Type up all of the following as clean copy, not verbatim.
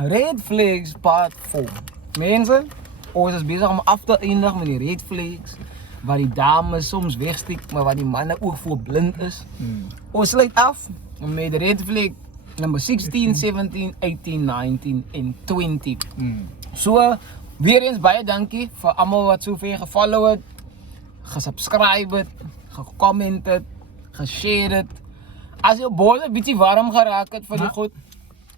Red Flags Part 4. Mensen, ons is bezig om af te eindigen met die red flags. Waar die dames soms wegstikt, maar waar die mannen ook voor blind is. Ons sluit af met de red flag nummer 16, 17, 18, 19 en 20. So, weer eens baie dankie vir almal wat soveel gefollow het, gesubscribe het, gecomment het, geshare het. As jou bol 'n bietjie warm geraak het vir die goed,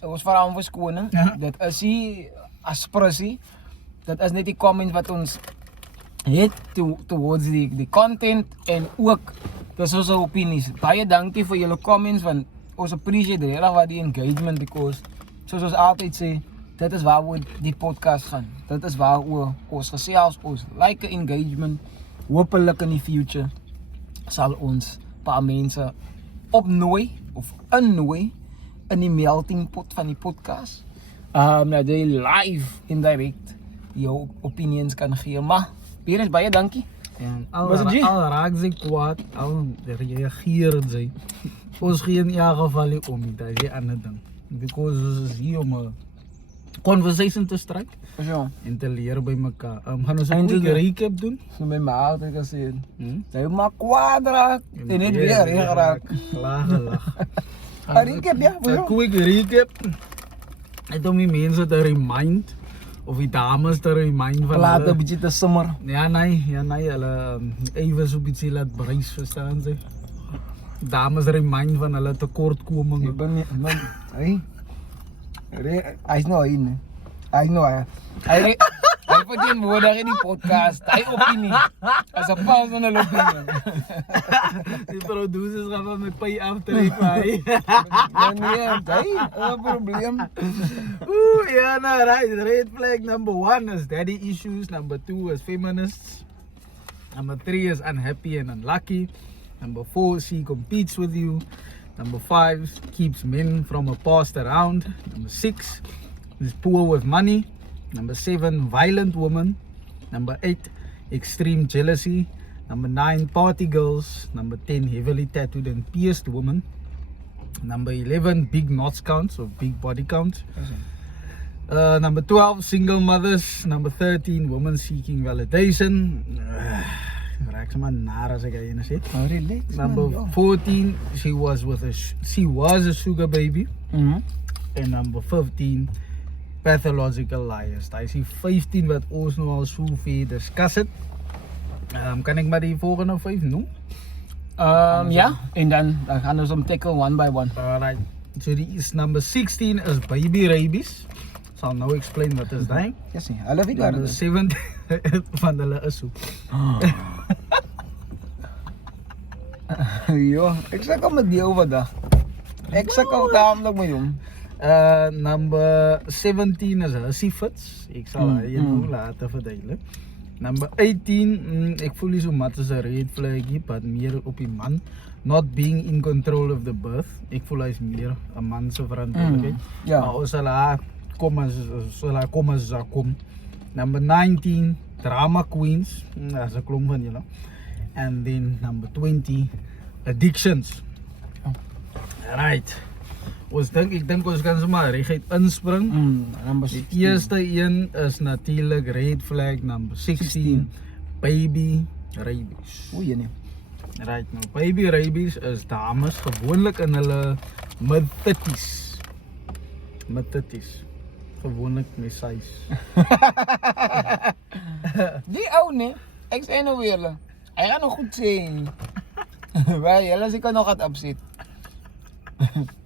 ons vra om verskoning. Dit is nie aspressie. Dit is net die comment wat ons het towards die content en ook dis ons opinies. Baie dankie vir julle comments want ons appreciate regtig wat die engagement because soos ons altyd sê, dit is waaroor die podcast gaan. Dit is waaroor ons gesels, ons like engagement. Hopelik in die future sal ons paar mense opnooi of innooi in die melting pot van die podcast. Dat jy live indirect jou opinions kan gee. Maar weer eens baie dankie. En al raak sy kwaad, al reageer sy. Ons gee in elk geval nie om nie, dat is die ander ding. Because ons is hier om 'n conversation te strike en te leer by mekaar. Gaan ons 'n quick recap doen? So my ma het gesê, jy maar kwaad raak en net weer raak. Lag. Recap ja, Een quick recap. Het om die mense te remind, of die dames te remind van laat 'n bietjie te simmer. Ja nee, hulle even so bietjie laat brys, verstaan sy? Dames remind van hulle tekortkominge. Ek ben man, hy's nou in. Hy's nou hy verteenwoordig in die podcast, hy opinie. As 'n pas en 'n opinie. Die producers gaan van my pay aftrek hy. Nee, hy 'n probleem. Ja, nou right. Red flag number 1 is daddy issues, number 2 is feminists, number 3 is unhappy and unlucky, number 4 she competes with you, number 5 keeps men from a past around, number 6 is poor with money, number 7 violent woman, number 8 extreme jealousy, number 9 party girls, number 10 heavily tattooed and pierced woman, number 11 big knots counts or big body counts, number 12 single mothers, number 13 women seeking validation. Raak se maar naar as ek hier sê. Number 14 she was a sugar baby. En number 15 pathological liars. Daar is die 15 wat ons nou al so veel discuss het. Kan ek maar die volgende 5 noem? Ja, en dan gaan ons om tackle one by one. Alright. So die is number 16 is baby rabies. Sal nou explain wat is daai. Ja sien, hulle weet Number 17 van hulle is so. Jo, ek sukkel met die overdag. Ek sukkel taamlik met hom. Number 17 is hussy fits. Ek sal jy nou later verduidelik. Number 18, ek voel nie so mat as 'n red flaggie, maar meer op die man. Not being in control of the birth. Ek voel hy's meer 'n man se verantwoordelikheid. Ja. Maar ons sal haar kom as sy kom. Number 19, drama queens. As 'n klomp van julle. And then number 20, addictions. Right. Ek dink ons kan sommer reguit inspring. Die eerste een is natuurlik red flag number 16, baby rabies. O, nee. Right, nou baby rabies is dames gewoonlik in hulle mid-30s. Gewoonlik met size. Die ou nee, ek sê nou weer hulle. Hy gaan nog goed sê. Waar julle seker nog gaat opsit.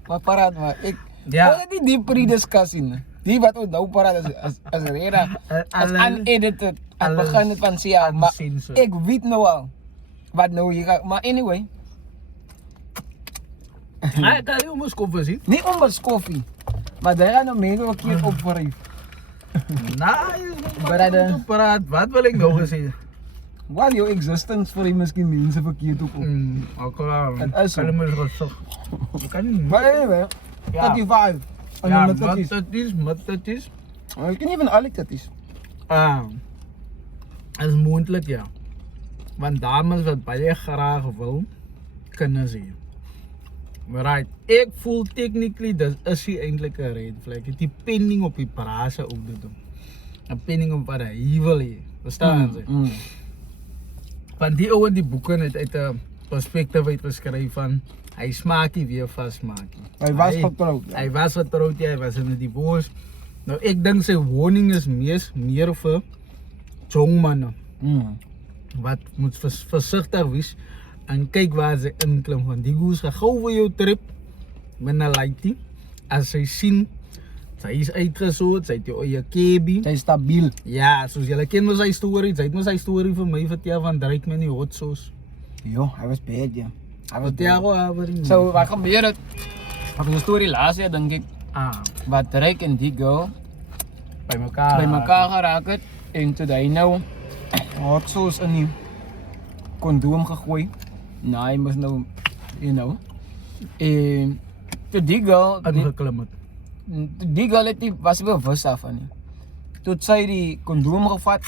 Maar paraat maar, ek wil net die diep discussie nie. Die wat ons nou paraat as reda, as unedited, as begin het van siya, maar ek weet nou al wat nou hier gaat, maar anyway. Kan jy ons koffie sien? Nie ons koffie, maar daar gaan nou mense verkeerd opverryf. Nee, paraat, wat wil ek nou gesê? Wel, jou existence vir die miskien mense verkeerd op. Kan jy my gesig? Kan nie. Maar anyway, 35. Ja, wat is? Ek ken nie van alle titties. Is moontlik ja. Want dames wat baie graag wil, kinders hê. Right. Ek voel technically dat is hy eintlik 'n red flag. Depending op die brase ook dit doen. Depending op wat hy wil hê. Verstaan jy? Want die ouwe die boeken het uit 'n perspektief uit beskryf van hy smaak nie weer vasmaak nie. Hy was getrouwd. Ja. Hy was getrouwd, ja, hy was in 'n divorce. Nou ek dink sy warning is meer vir jong manne wat moet versigtig wees en kyk waar sy inklim, want die goes gaan gou vir jou trip met 'n lightie. As sy sien sy is uitgesoot, sy het jou eie KB. Sy is stabiel. Ja, soos julle ken mos sy storie, sy het mos sy storie vir my vertel van Drake met die hot sauce. Jo, hy was bad, ja. Hy was Vertel bad. oor die So, wat gebeur het? Op die story laas jaar, dink ek, wat Drake en die girl by mekaar geraak het, en toe hy nou hot sauce in die kondoom gegooi. Nou, hy moes nou, you know. En toe die girl, ingeklim het. die girl het nie, was nie bewus daarvan nie. Toe het sy die kondoom gevat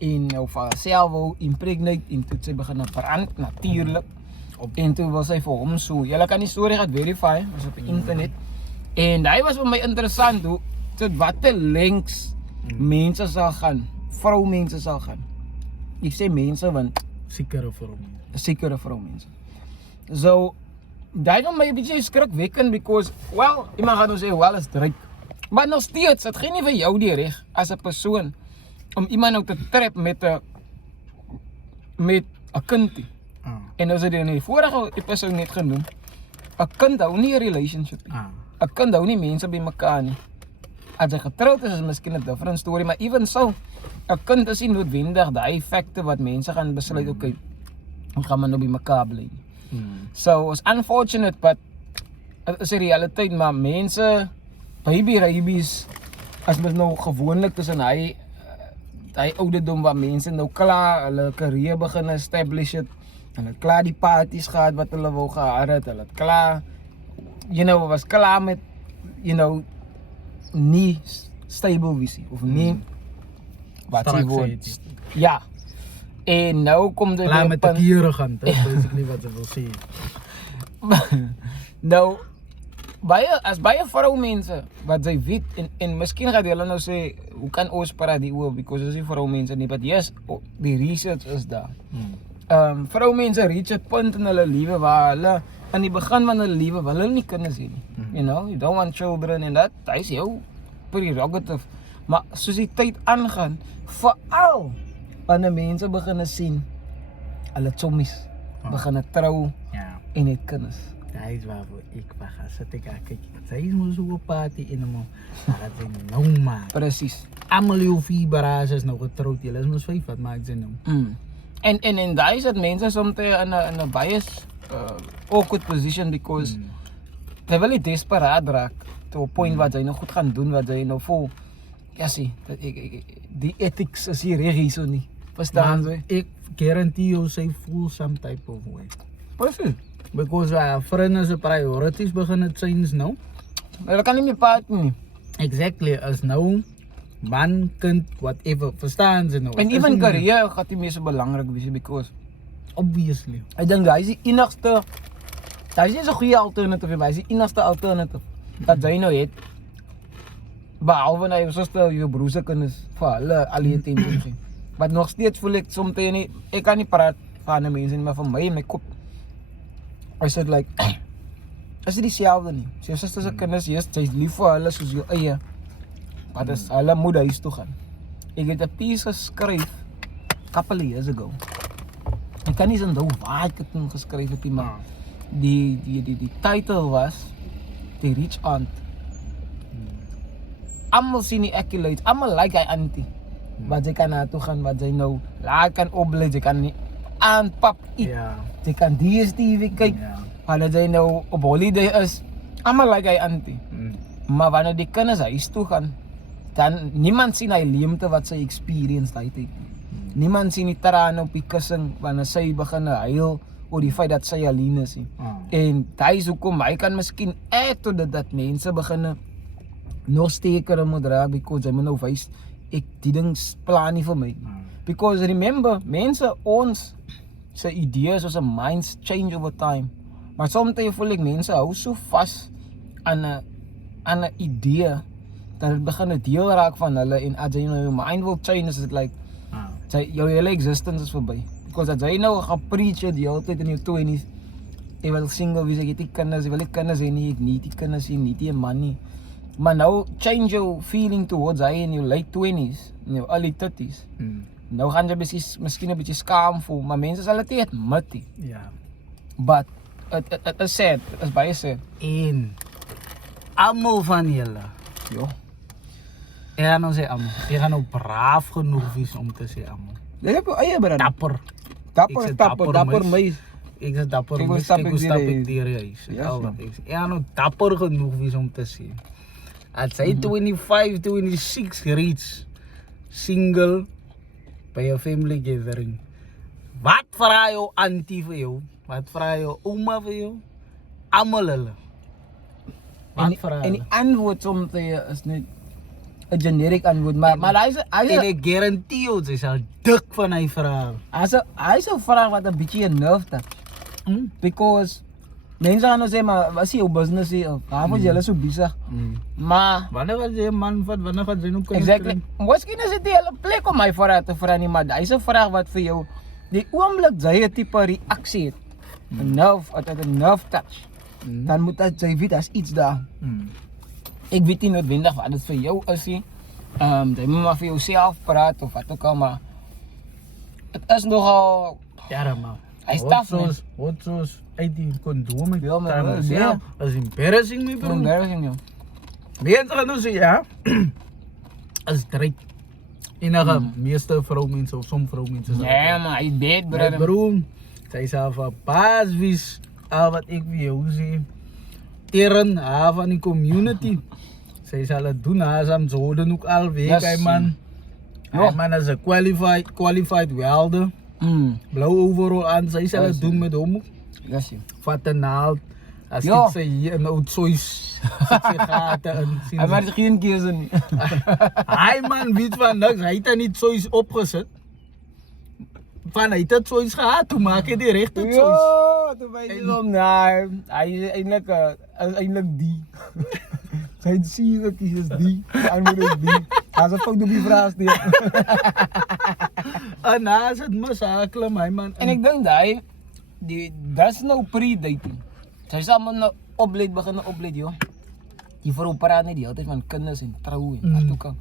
en nou vir haarself wou impregnate en toe het sy begin brand, natuurlijk. En toe was sy vir hom so, julle kan die story gaan verify, was op die internet. En hy was vir my interessant, hoe, tot wat te lengths mense sal gaan, vroumense sal gaan. Ek sê mense, want Sekere vir hom. sekere vroumense. So, dat was my 'n bietjie skrikwekkend because, well, iemand gaan nou sê, well, is Drake. Maar nog steeds, het gee nie vir jou die reg as 'n persoon om iemand nou te trap met 'n kindie. En nou is dit in die vorige episode net genoem, 'n kind hou nie 'n relationship nie. 'n Kind hou nie mense by mekaar nie. As hy getroud is miskien 'n different story, maar even so, 'n kind is nie noodwendig daai effekte wat mense gaan besluit, okay, ons gaan maar nou by mekaar bly. So, it's unfortunate, but it is 'n realiteit, maar mense, babies, as mens nou gewoonlik tussen hy ouderdom waar mense nou klaar hulle carrière begin establish het, hulle het klaar die parties gehad wat hulle wou gehad het, hulle het klaar, was klaar met, nie stable visie, of nie, wat sy woord, ja, en nou kom dit klaar met die kiere gaan, dat is basically wat sy wil sê. Nou, as baie vroumense wat sy weet, en miskien gaan hulle nou sê, hoe kan ons praat die oor, because as die vroumense nie, but yes, die research is daar. Vroumense reach 'n punt in hulle lewe waar hulle, aan die begin van hulle lewe, wil hulle nie kinders hê nie. You don't want children, en dat is jou prerogative. Maar soos die tyd aangaan, veral wanneer mense begin sien, hulle chommies, begin trou, en het kinders. Daar is waarvoor ek gaan sit ek kyk. Sy is mos so 'n party in hom. Maar dit is nou maar. Presies. Almal jou vier baraas is nou getroud. Julle is mos 5, wat maak sy nou? En daai is dat mense soms in 'n baie awkward position because they wil nie desperaat raak to 'n point wat jy nou goed gaan doen wat jy nou voel. Ja sien, die ethics is hier reg hierso nie. Verstaan jy? Ek guarantee you sy voel some type of way. Presies. Because friends se priorities begin het change nou. Hulle kan nie meer praat nie. Exactly, as nou man, kind, whatever, verstaan jy nou? En even career gaan nie meer so belangrik wees because obviously. ek dink hy is die enigste, hy is nie so 'n goeie alternatief, maar hy is die enigste alternatief dat jy nou het. Behalwe nou jou suster, jou broer se kinders, vir hulle al die attention gee. Maar nog steeds voel ek soms nie, ek kan nie praat van 'n mens nie, maar vir my in my kop, I said like, is dit dieselfde nie? Sy suster se kinders, yes, sy is lief vir hulle soos jou eie, maar dis hulle moet huis toe gaan. Ek het 'n piece geskryf, couple of years ago. Ek kan nie eens onthou waar ek dit geskryf het nie, maar die title was The Rich Aunt. Almal sien die accolades, almal like hy auntie. Wat jy kan naartoe gaan, wat jy nou laat kan opbly, jy kan nie aanpap eet. Ja. Jy kan DStv kyk, wanneer jy nou op holiday is, almal like hy auntie. Maar wanneer die kinders huis toe gaan, dan niemand sien hy leemte wat sy experience daai tyd. Niemand sien die trane op die kussing wanneer sy begin huil oor die feit dat sy alleen is. En daai is hoekom hy kan miskien add tot dit dat mense begin nog steker moet raak because hy moet nou wys ek die ding plan nie vir my. Because remember, mense ons sy idees of sy minds change over time. Maar soms voel ek mense hou so vas aan 'n idee dat dit begin 'n deel raak van hulle en as jy nou jou mind wil change is it like jou hele existence is verby. Because as jy nou gaan preach die hele tyd in jou 20s, jy wil single wees, ek het nie kinders, jy wil nie kinders hê nie, ek niet die kinders hê, niet die man nie. Maar nou change your feeling towards hy in jou late 20s, in jou early 30s. Nou gaan jy miskien 'n bietjie skaam voel, maar mense sal dit nie admit nie. Ja. But it is sad, it is baie sad. En almal van julle. Jo. Ek gaan nou sê almal. Ek gaan nou braaf genoeg wees om te sê almal. Jy het jou eie brand. Dapper. Dapper my. Ek is dapper Kijk, mens, hoe stap kyk ik hoe stap hier ek deur die huis. Ja, Al so. wat ek sê. Ek gaan nou dapper genoeg wees om te sê. As hy 25, 26 reach, single, by 'n family gathering. Wat vra jou auntie vir jou? Wat vra jou ouma vir jou? Almal hulle. Wat vra En hulle? die antwoord soms is net 'n generic antwoord, maar hy En ek garandeer jou, sy sal dik van hy vraag. hy sou vra wat 'n bietjie 'n nerve dat. Because mense gaan nou sê maar wat is jou business hier? Waarom is jy so besig? Maar Wanneer gaan jy 'n man vat? Wanneer gaan jy nou kan exactly. Miskien is dit nie 'n plek om my vir te vra nie, maar hy sou vra wat vir jou die oomblik jy 'n tipe reaksie het. 'n nerve touch. Dan moet jy weet daar's iets daar. Ek weet nie noodwendig wat dit vir jou is nie. Jy moet maar vir jouself praat of wat ook al, maar het is nogal Ja, maar. Hy staf nie. Wat soos uit die kondoom uit Ja, maar time wel, sê, ja. is embarrassing my bro. embarrassing jou. Mense gaan nou sê ja. As dreig. Enige meeste vroumense of som vroumense. Nee, maar hy deed My brother. bro, sy sê van basvis al wat ek vir jou sê. Teren haar van die community. Sy sal het doen, haar sam zoden ook al week, Yes. hy man. Ja. Hy man is 'n qualified welder. Blou overal aan, sy sal het doen met hom. Yes, jy. Vat 'n naald. As Ja. ek sê hier in oud sois, sit sy gate in. sien Hy sy. maar geen keuse nie. Hy man weet van niks, hy het nie sois opgesit. Van hy het dit sois gehad, toe maak hy die regte sois. Ja, toe weet jy hom nee, hy is eintlik die. Sy sien dat hy is die. Hy moet is die. As 'n fout op die vraag stel. En as dit masakle my man. En ek dink dis nou pre-dating. Sy sal maar nou begin oplet joh. Die vrou praat net die hele tyd van kinders en trou en wat ook al.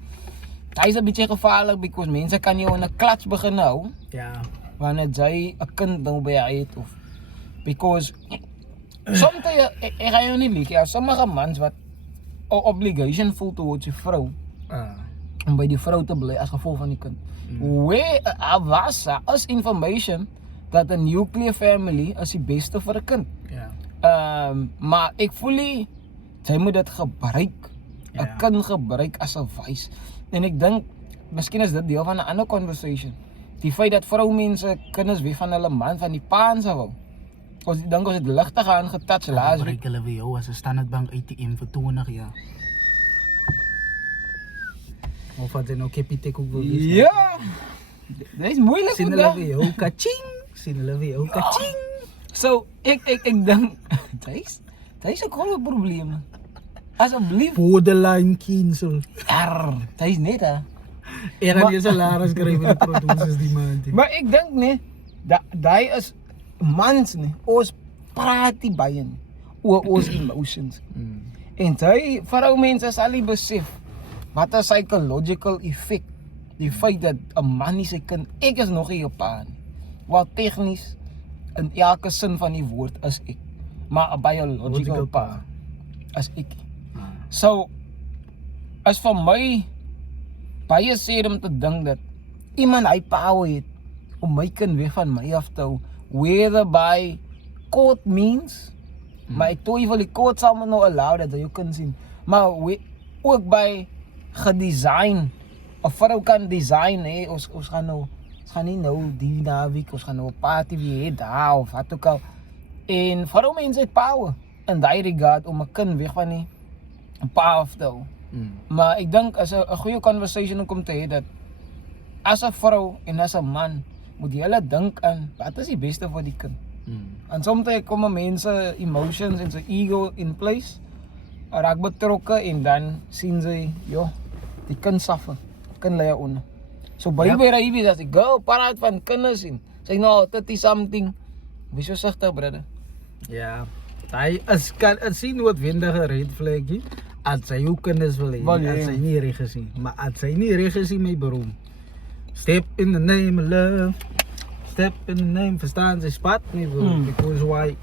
Hy is 'n bietjie gevaarlik because mense kan jou in 'n klats begin hou Ja. wanneer jy 'n kind nou by hy het of because soms ek gaan jou nie lieg, ja, sommige mans wat 'n obligation voel towards die vrou om by die vrou te bly as gevolg van die kind. Was is information dat 'n nuclear family is die beste vir 'n kind. Ja. Maar ek voel nie jy moet dit gebruik, 'n Ja. kind gebruik as 'n wys. En ek dink miskien is dit deel van 'n ander conversation. Die feit dat vroumense kinders weer van hulle man van die paans af hou. Ons dink ons het ligtig aangetouch laas week. Gebruik hulle vir jou as 'n standaardbank ATM vir 20 jaar. Of wat jy nou Capitec ook wil wees. Ja. Dit is moeilik Sien hulle vir jou kaching. Sien hulle vir jou kaching. So ek dink dis 'n groot probleem. Asseblief. Borderline cancel. Dis net hè. Ek gaan jy salaris kry vir die producers die maand. Maar ek dink nee, daai is mans nie. Ons praat nie baie nie oor ons emotions. En jy vroumense sal nie besef wat 'n psychological effect die feit dat 'n man nie sy kind, ek is nog nie jou pa nie. Wel tegnies in elke sin van die woord is ek, maar 'n biological pa is ek. So as vir my baie seer om te dink dat iemand hy power het om my kind weg van my af te hou, whether by court means, maar ek twyfel die court sal my nou allow dat jy jou kind sien, maar ook by gedesign, 'n vrou kan design hè, ons gaan nie nou die naweek, ons gaan nou 'n party hê daar of wat ook al. En vroumense het power in daai regard om 'n kind weg van die pa af te hou. Maar ek dink as 'n goeie conversation om te hê dat as 'n vrou en as 'n man moet jy hulle dink aan wat is die beste vir die kind. En soms komen mense emotions en sy ego in place. Raak betrokke en dan sien sy, joh, die kind suffer, kind lê onder. So baie by Raibie dat die girl praat van kinders en sy nou 30 something. Wees so sigtig, brother. Ja. Hy kan sien noodwendige red flaggie as hy jou kinders wil hê, as hy nie reg is nie. Maar as hy nie reg is nie, my bro. Step in the name of love. Step in the name, verstaan sy spat nie bro. Because why?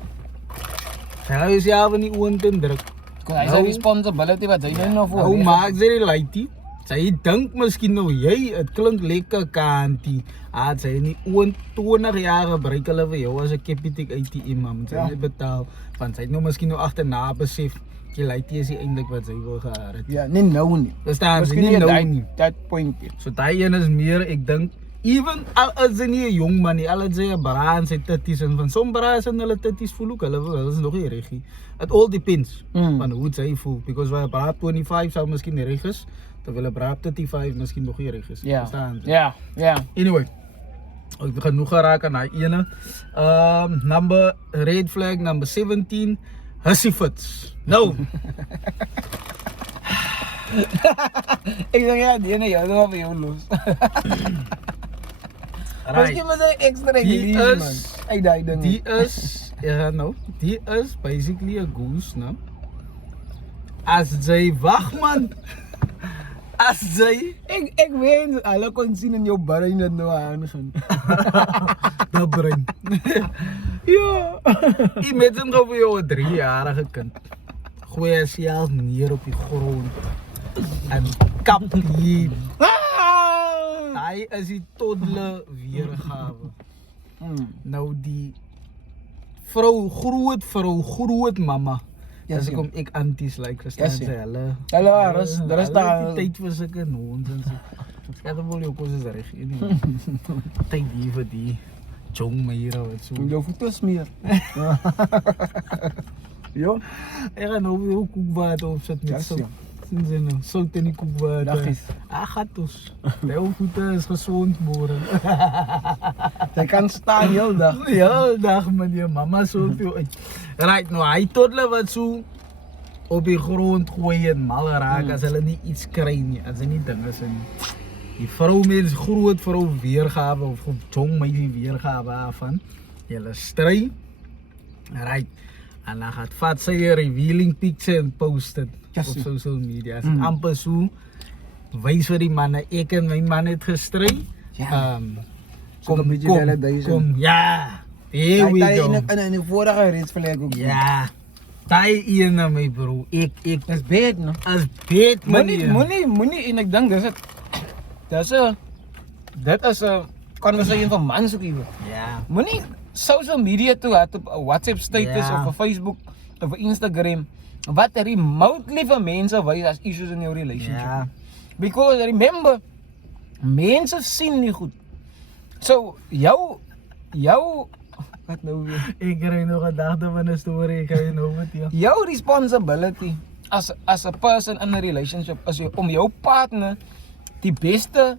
Hy is ja van die oond en druk. Hy is responsibility wat hy nou voor. Hoe maak sy die lightie? Sy dink miskien nou, jy, het klink lekker kantie. As hy nie 20 jaar gebruik hulle vir jou as 'n Capitec ATM, man. Sy net betaal, want sy het nou miskien nou agterna besef, die lightie is nie eintlik wat sy wil gehad het. Ja, nie nou nie. Verstaan sy nie nou nie. Dat point. So daai een is meer, ek dink, even al is hy nie 'n jong man nie, al het sy 'n braan, sy 30's en van som braas en hulle 30's voel ook, hulle is nog nie reg nie. It all depends van hoe sy voel, because waar 'n braaf 25 sou miskien nie reg is, terwyl 'n braaf 35 miskien nog nie reg is. Verstaan jy? Ja. Anyway, ek begin genoeg geraak aan daai ene. Red flag number 17, Hussifits. Nou. Ek dink ja, die ene jou nou vir jou los. Miskien moet hy extra release, man. Hy daai ding. Die is, ja nou, die is basically a goose, nou. As jy wag man. As jy ek weet hulle kon sien in jou brein dat nou aangaan. Die brein. Ja. Imagine gou vir jou 'n 3-jarige kind. Gooi hy self neer op die grond en kap hier. Hy is die toddler weergawe. Nou die groot mama. As ek anties like, verstaan sy hulle. Daar is daar tyd vir sulke nonsens. Ek het wel jou kos is reg. Tyd hier vir die jong meira wat so. Jou voete smeer. Jo. Ek gaan nou weer koekwater opsit met so. Sien jy nou, sout in die koekwater. Daggies. Gatos. Jou voete is gesond môre. Jy kan staan heel dag. Heel dag met jou mamma so veel uit. Right, nou hy toddler wat so op die grond gooi en mal raak as hulle nie iets kry nie, as hy nie dinge is nie. Die vrou mens groot vrou weergawe of jong meisie weergawe van julle stry. Right. En dan gaat vat sy 'n revealing picture en post dit op social media. Amper so wys vir die manne, ek en my man het gestry. Kom, ja. Here we go. In die vorige reeds verlek ook. Ja. Daai ene my bro. Ek is bad, no. As bad man. Moenie en ek dink dit is 'n conversation van mans ook hier. Ja. Moenie social media toe het op 'n WhatsApp status of 'n Facebook of 'n Instagram wat remotely vir mense wys as issues in jou relationship. Ja. Because remember, mense sien nie goed. So jou wat nou weer? Ek kry nog 'n gedagte van 'n storie, ek kan nou met jou. Jou responsibility as a person in a relationship is om jou partner die beste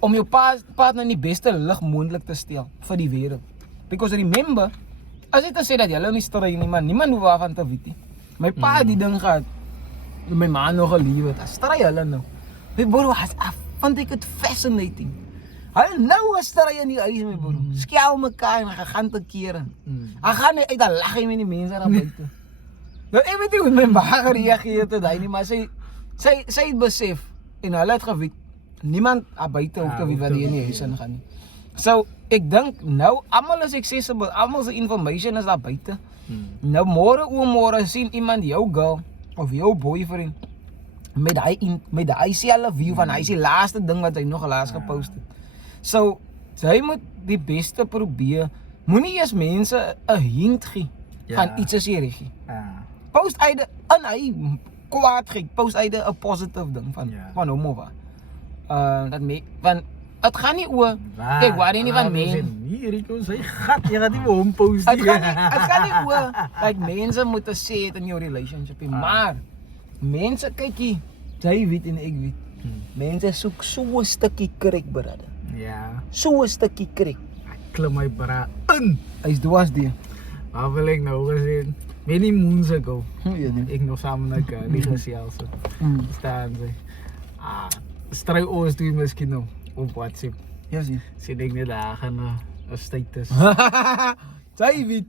die beste lig moontlik te stel vir die wêreld. Because remember, as jy te sê dat jy nie stry nie, man, niemand hoef waarvan te weet nie. My pa het die ding gehad, my ma nog gelewe, dan stry hulle nou. My bro, I find it fascinating. Hulle nou stry in die huis, my bro. Skel mekaar en gaan te kere. Hy gaan uit dan lag hy met die mense daar buite. Nou ek weet nie hoe my ma gereageer het daai nie, maar sy het besef en hulle het geweet niemand buite hoef te weet wat hier in die huis ingaan nie. So ek dink nou almal is accessible, almal se information is daar buite. Nou môre sien iemand jou girl of jou boyfriend met daai selfe view van hy is die laaste ding wat hy nog laas gepost het. So jy moet die beste probeer. Moenie eers mense 'n hint gee van iets is reg nie. Post uit in hy kwaad gee, post uit 'n positive ding van hom of wat. Want het gaan nie oor, kijk waar nie van mense. Nee, Rico, sy gat, jy gaan nie vir hom post nie. Het gaan nie oor, like mense moet sê het in jou relationship, maar mense, kyk hier, jy weet en ek weet, mense soek so 'n stukkie krek, brother. Ja. So 'n stukkie krek. klim my bra in. Hy's dwars die. Maar wil ek nou gesien, many moons ago, Ja, nee. ek nog samen met die gesels het. Staan sy. Stry ons toe miskien nou op WhatsApp. Ja, sien. Sê ek net daar gaan 'n status. David.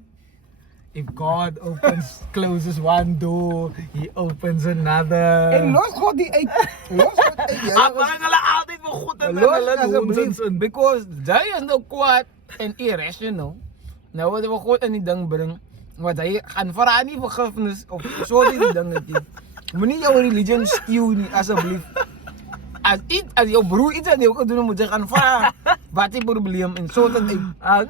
If God closes one door, he opens another. En los God die uit. Los God uit. Maar hulle altyd vir God en Los hulle asseblief. in. Because jy is nou kwaad en irrational. Nou wat we God in die ding bring. Want hy gaan vra nie vergifnis of so die dinge nie. Moenie jou religion steal nie asseblief. As jou broer iets aan jou kan doen, moet jy gaan vra. Wat die probleem en so dat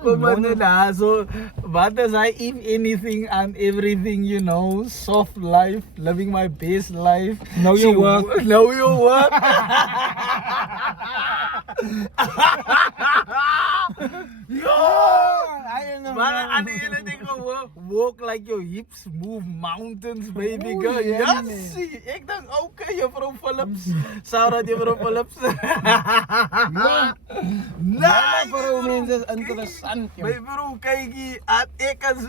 Kom maar net daar so. Wat is hy if anything and everything, you know, soft life, living my best life. Know your work. Know your work. Maar aan die ene ding gewoon, walk like your hips move mountains, baby girl. Ja, zie. Ik dacht, oké, juffrouw Philips. Shout out juffrouw Philips. Nee, bro, mensen is interessant. My bro, kijk hier, ik als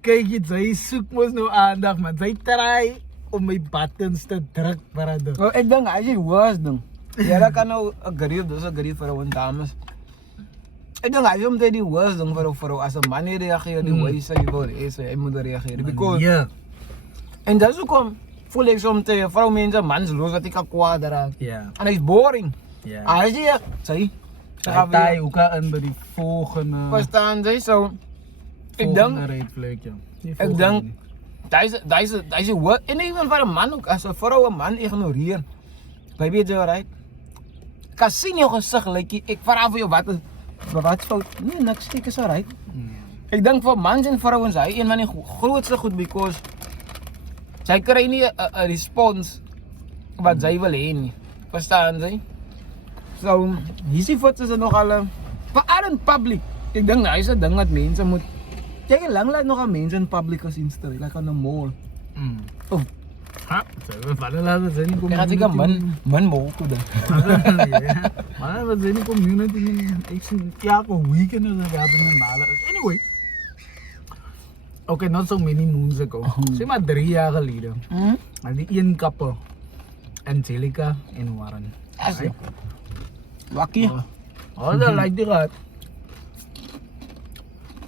kijk je, zij zoekt mos nou aandacht, man. Zij try om my buttons te druk, brother. Oh, ek dink as jy worse ding. Jy kan nou agree of disagree vir 'n dames. Ek dink as jy om die worse ding vir 'n vrou as 'n man nie reageer die way sy wil hê sy moet reageer because Ja. en dis hoekom voel ek soms te vrou mense mans los wat ek kan kwaad raak. Ja. En hy's boring. Ja. As jy sy Sy taai ook in by die volgende verstaan jy so ek dink red flag, ja. ek dink daai wat en even vir 'n man ook as 'n vrou 'n man ignoreer. Baby jy right? Kan sien jou gesig lyk ek vra vir jou wat fout? Nee, niks steek is alright. Ek dink vir mans en vrouens hy een van die grootste goed because sy kry nie 'n respons wat sy wil hê nie. Verstaan jy? So, hierdie foto's is nogal veral in public. Ek dink hy is 'n ding wat mense moet kyk lang laat nog aan mense in public as insta, like aan 'n mall. Oh, Ha, so wat laat dit nie kom. ek het ek man mall toe dan. Maar wat sê die community nie. Ek sien elke weekend is daar binne male. Anyway. Okay, not so many moons ago. Sê maar 3 jaar gelede. Maar die een kappel, Angelica en Warren. Right? Wakkie. Oh, dat like die raad.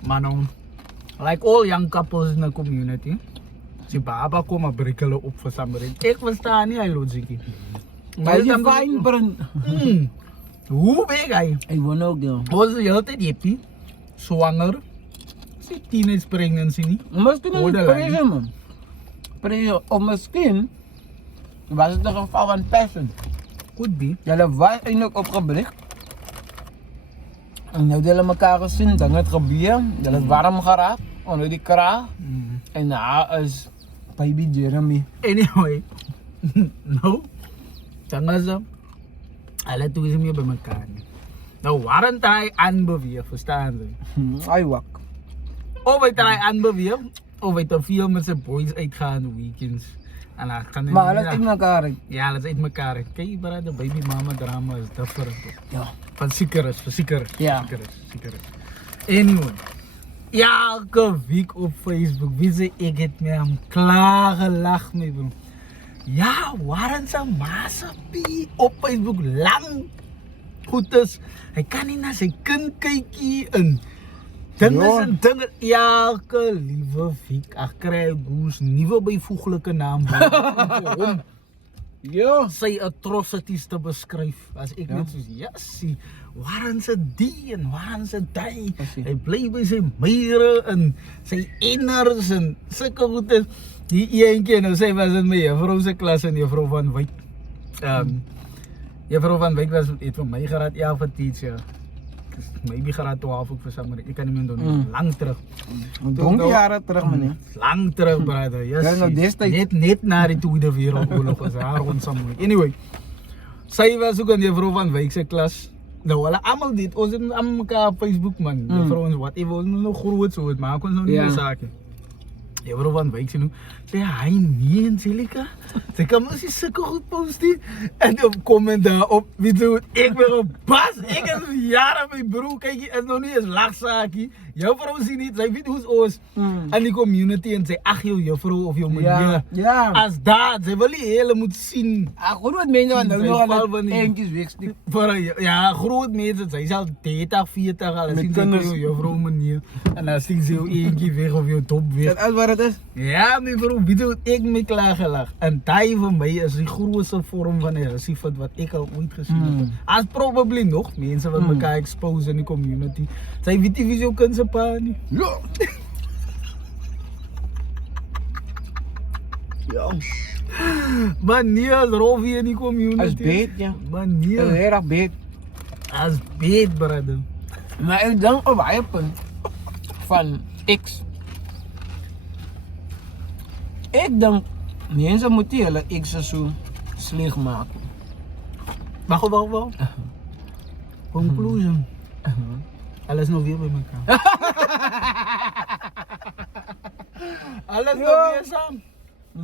Maar nou, like all young couples in the community, si baba kom maar breek hulle op vir somebody. Ek verstaan nie hy logiek nie. Maar jy fyn brand. Hoe big hy? Hy woon ook daar. Was hy altyd hippie? Swanger? Si teenage pregnancy nie? Miskien is Borderline. het pressure man. Pressure, of miskien was het 'n geval van passion. Could be. Julle was eintlik opgebreek. En nou het hulle mekaar gesien, dinge het gebeur, hulle het warm geraak onder die kraag. En daar is baby Jeremy. Anyway, no. Tangaza, hulle toe is nie meer by mekaar nie. Nou Warren hy aanbeweeg, verstaan jy? Hy wak. Of hy try aanbeweeg, of hy te veel met sy boys uitgaan weekends. En dan gaan hy Maar hulle is in mekaar. ja, hulle is uit mekaar. Kyk, brother, baby mama drama is different. Ja. Van seker is. Ja. Seker is. Anyway. Ja, elke week op Facebook, wie sê ek het my am klaar gelag mee bro. Ja, Warren se maasapie op Facebook lang goed is. Hy kan nie na sy kind kykie in. Dinge, elke liewe week, ag kry goes, nuwe byvoeglike naam vir hom. Ja. Sy atrocities te beskryf. As ek net soos, yes, Warren se die en Warren se die. Hy bly by sy mure en sy inners en sulke goedes. Die eentjie nou sê was in my juffrou se klas en juffrou van Wyk. Juffrou van Wyk was het vir my graad 11 vir teacher. Maybe graad 12 ook vir sommer. Ek kan nie meer doen. Lang terug. Donkie jare terug meneer. Lang terug, brother. Yes. Ja, nou destyds. Net na die Tweede Wêreldoorlog was haar rond sommer. Anyway. Sy was ook in juffrou van Wyk se klas. Nou hulle almal dit, ons het almal mekaar op Facebook man. Juffrou ons whatever, ons nog groot so, het maak ons nou nie meer saak nie. Ja bro, want wyk sien hoe sê hy nee en Selika. Sy kan mos nie sulke goed post nie. En op comment daarop, wie doen ek weer op bas. Ek is jare my broer, kyk is nog nie eens lagsaakie. Jou vrou sien nie, sy weet hoe's ons in die community en sy ag jou juffrou of jou meneer. Ja. As dat, sy wil nie hele moet sien. Groot mense wat nou nog Val aan van die- eentjies wegsteek. Ja, groot mense, sy is al 30, 40 al, Met sien sy kinders. jou juffrou meneer. En dan sien sy jou eentjie weg of jou dop weg. Dat is wat het is. Ja, my bro, weet jy wat ek my klaargelag? En daai vir my is die grootste vorm van 'n rassisme wat ek al ooit gesien het. As probably nog mense wat mekaar expose in die community. Sy weet nie wie jou kind se pa nie. Ja. Ja. Maar nie as Robbie in die community. As beet, ja. Maar nie Dat is heel erg beet. as beet, brother. Maar ek dink op baie punt van X. Ek dink mense moet nie hulle X so sleg maak. Wacht. Conclusion. Alles nog weer by mekaar. Alles nog weer saam.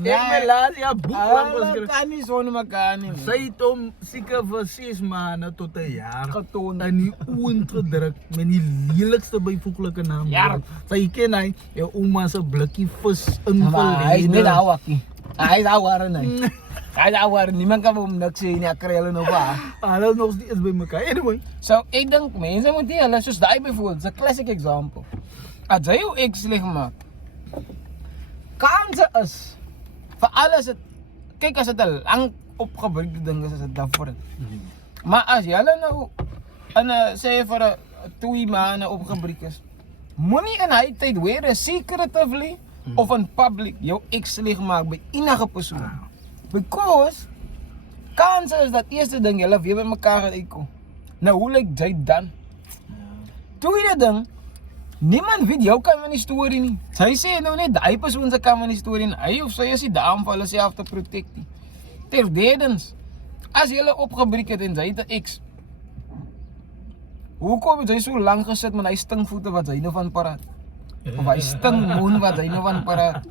Ek my laat ja boek lang was Hulle kan nie sonder mekaar nie. Sy het hom seker vir 6 maande tot 'n jaar Getoon. in die oond gedruk met die lelikste byvoeglike naam. Ja. Sy ken hy, jou ouma se blikkie vis Maar hy is net ingelede. ouakie. Hy is ouer nie. Hy is ouer, niemand kan hom niks sê nie, hy kry hulle nou waar. Hulle is nog steeds by mekaar. Anyway, So ek dink mense moet nie hulle soos daai byvoorbeeld, 'n classic example. As jy jou ex sleg maak. Kanse is vir alles dit kyk as dit 'n lang opgebruikte ding is dit different. Maar as jy nou in 'n sê vir 'n 2 maande opgebruik is, moenie in hy tyd weer secretively of in public jou ex sleg maak by enige persoon. Because kans is dat eerste ding julle weer by mekaar gaan uitkom. Nou hoe lyk jy dan? Tweede ding, niemand weet jou kan van die storie nie. Sy sê nou net daai persoon se kan van die storie en hy of sy is nie daar om vir hulle self te protect nie. Terdedens, as jy hulle opgebreek het en jy het 'n ex, hoekom het jy so lank gesit met hy stinkvoete wat hy nou van paraat? Of hy stinkmoen wat hy nou van paraat?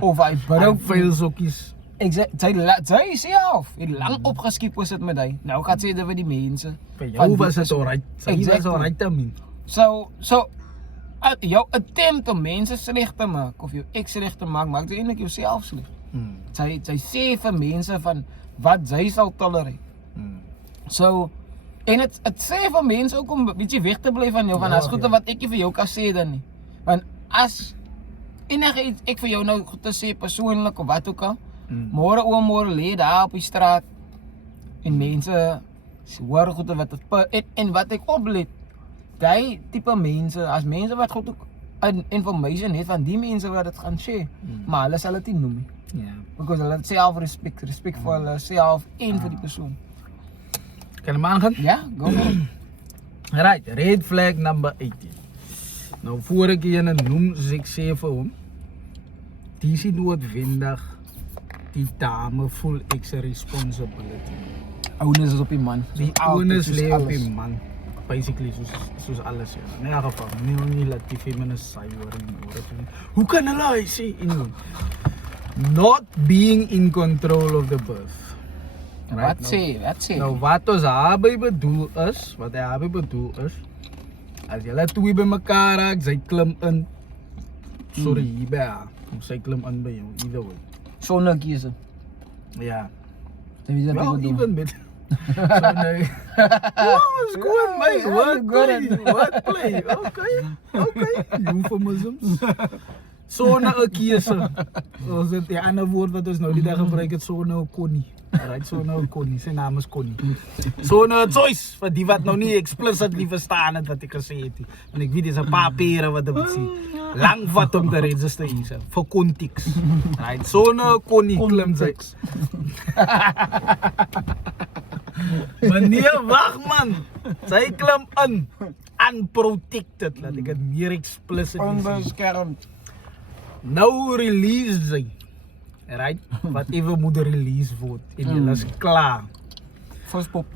Of hy brou brou veel sokkies. Sy self het lang opgeskiep gesit met hy. Nou gaan sê dit vir die mense. Vir van jou die was dit persoon. alright. Sy was Exactly. alright daarmee. So jou attempt om mense sleg te maak of jou ex sleg te maak, maak jy eintlik jouself sleg. Sy sê vir mense van wat sy sal tolereer. So en dit sê vir mense ook om 'n bietjie weg te bly van jou van Ja, as goede ja. wat ek nie vir jou kan sê dan nie. Want as enige iets ek vir jou nou goed te sê persoonlik of wat ook al, môre oom môre lê daar op die straat en mense hoor goede wat en wat ek oplet. Daai tipe mense, as mense wat goed ook information het van die mense wat dit gaan share, maar hulle sal dit nie noem nie. Ja. Because hulle het respect vir hulle self en vir die persoon. Kan hem aangaan? Ja, go for it. Right, red flag number 18. Nou voor ek hier noem, soos ek sê vir hom, die is nie noodwendig die dame voel ek se responsibility. Onus is op die man. Die Altyd, onus soos lê op alles. die man. Basically soos alles ja. In 'n geval, nie laat die feminist sy hoor nie. Hoe kan hulle sê anyway? Not being in control of the birth. Wat sê? Nou wat ons daarby bedoel is, wat hy daarby bedoel is, as julle twee by mekaar raak, sy klim in. Sorry, hier by haar. Sy klim in by jou, either way. Sonder keuse. Ja. Jy weet wat Wel, ek bedoel. even met. So nee. Wow, is goed, mate. Ja, What good play? What play? Okay. Euphemisms. Sonder 'n keuse. Ons het die ander woord wat ons nou die dag gebruik het, sonder 'n konnie. Alright, sonder 'n konnie. Sy naam is Connie. Sonder 'n choice vir die wat nou nie explicitly verstaan het wat ek gesê het nie. Want ek weet dis 'n paar pere wat ek moet sê. Lang vat om te register hier vir konteks. Alright, sonder 'n konnie klim sy. Meneer Wagman, sy klim in unprotected, laat ek dit meer explicit sê. Onbeskermd. Nou release sy. Right? Whatever moet release word en jy is klaar. Vospop.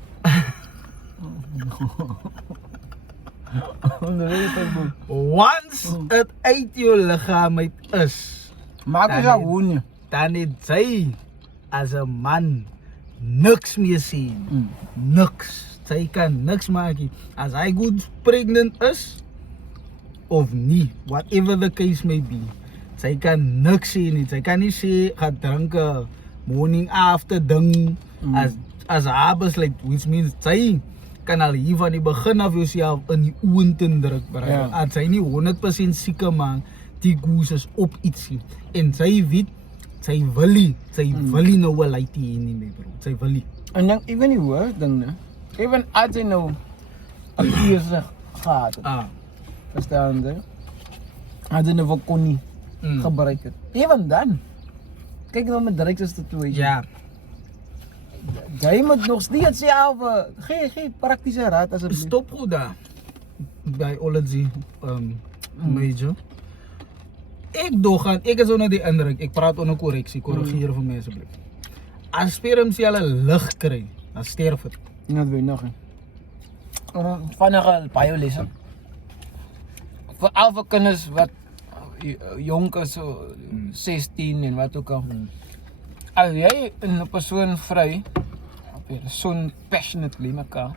Once het uit jou liggaam uit is, Maak jy Dan- so hoen. Dan het sy as 'n man niks meer sien. Niks. Sy kan niks maak nie. As hy goed pregnant is of nie, whatever the case may be. Sy kan niks sien nie. Sy kan nie sê gaan drink 'n morning after ding as haar besluit, which means sy kan al hier van die begin af jouself in die oond druk. Ja. As sy nie 100% seker maak die goes is op ietsie en sy weet sy wil nie nou wel uit hier nie mee bro. Sy wil nie. En dan even die hoor ding ne. Even as jy nou 'n keuse gehad het. Verstaan jy? As jy nou wat kon nie gebruik het. Even dan. Kyk nou met Drake se situasie. Ja. Jy moet nog steeds self gee praktiese raad asseblief. Stop goed daar. By Ology major. Ek is onder die indruk. Ek praat onder korreksie. Korrigeer vir my asseblief. As sperms jy al lig kry, dan sterf dit. Dat weet nog nie. Vanaf baie lesse. Veral vir kinders wat jonk is, so 16 en wat ook al. As jy 'n persoon vry, so passionately mekaar.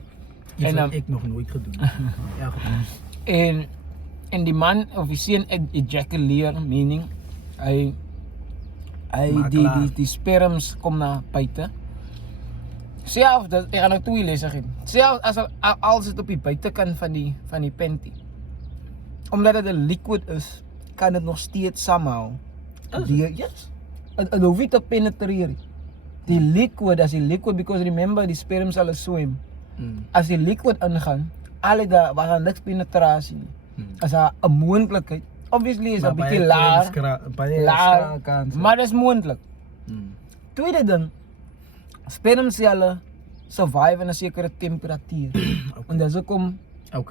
En ek nog nooit gedoen. Ja. En die man of die seun ejaculeer, meaning hy die sperms kom na buite. Self dat ek gaan nou 2 lesse gee. Self as dit op die buitekant van die panty. Omdat dit 'n liquid is, kan dit nog steeds somehow yes. En hoef nie te penetreer. Die liquid because remember die sperm sal swem. As die liquid ingaan, al daar was niks penetrasie nie. As 'n moontlikheid. Obviously is 'n bietjie laag, maar dit is moontlik. Tweede ding, spermselle survive in 'n sekere temperatuur. En dis hoekom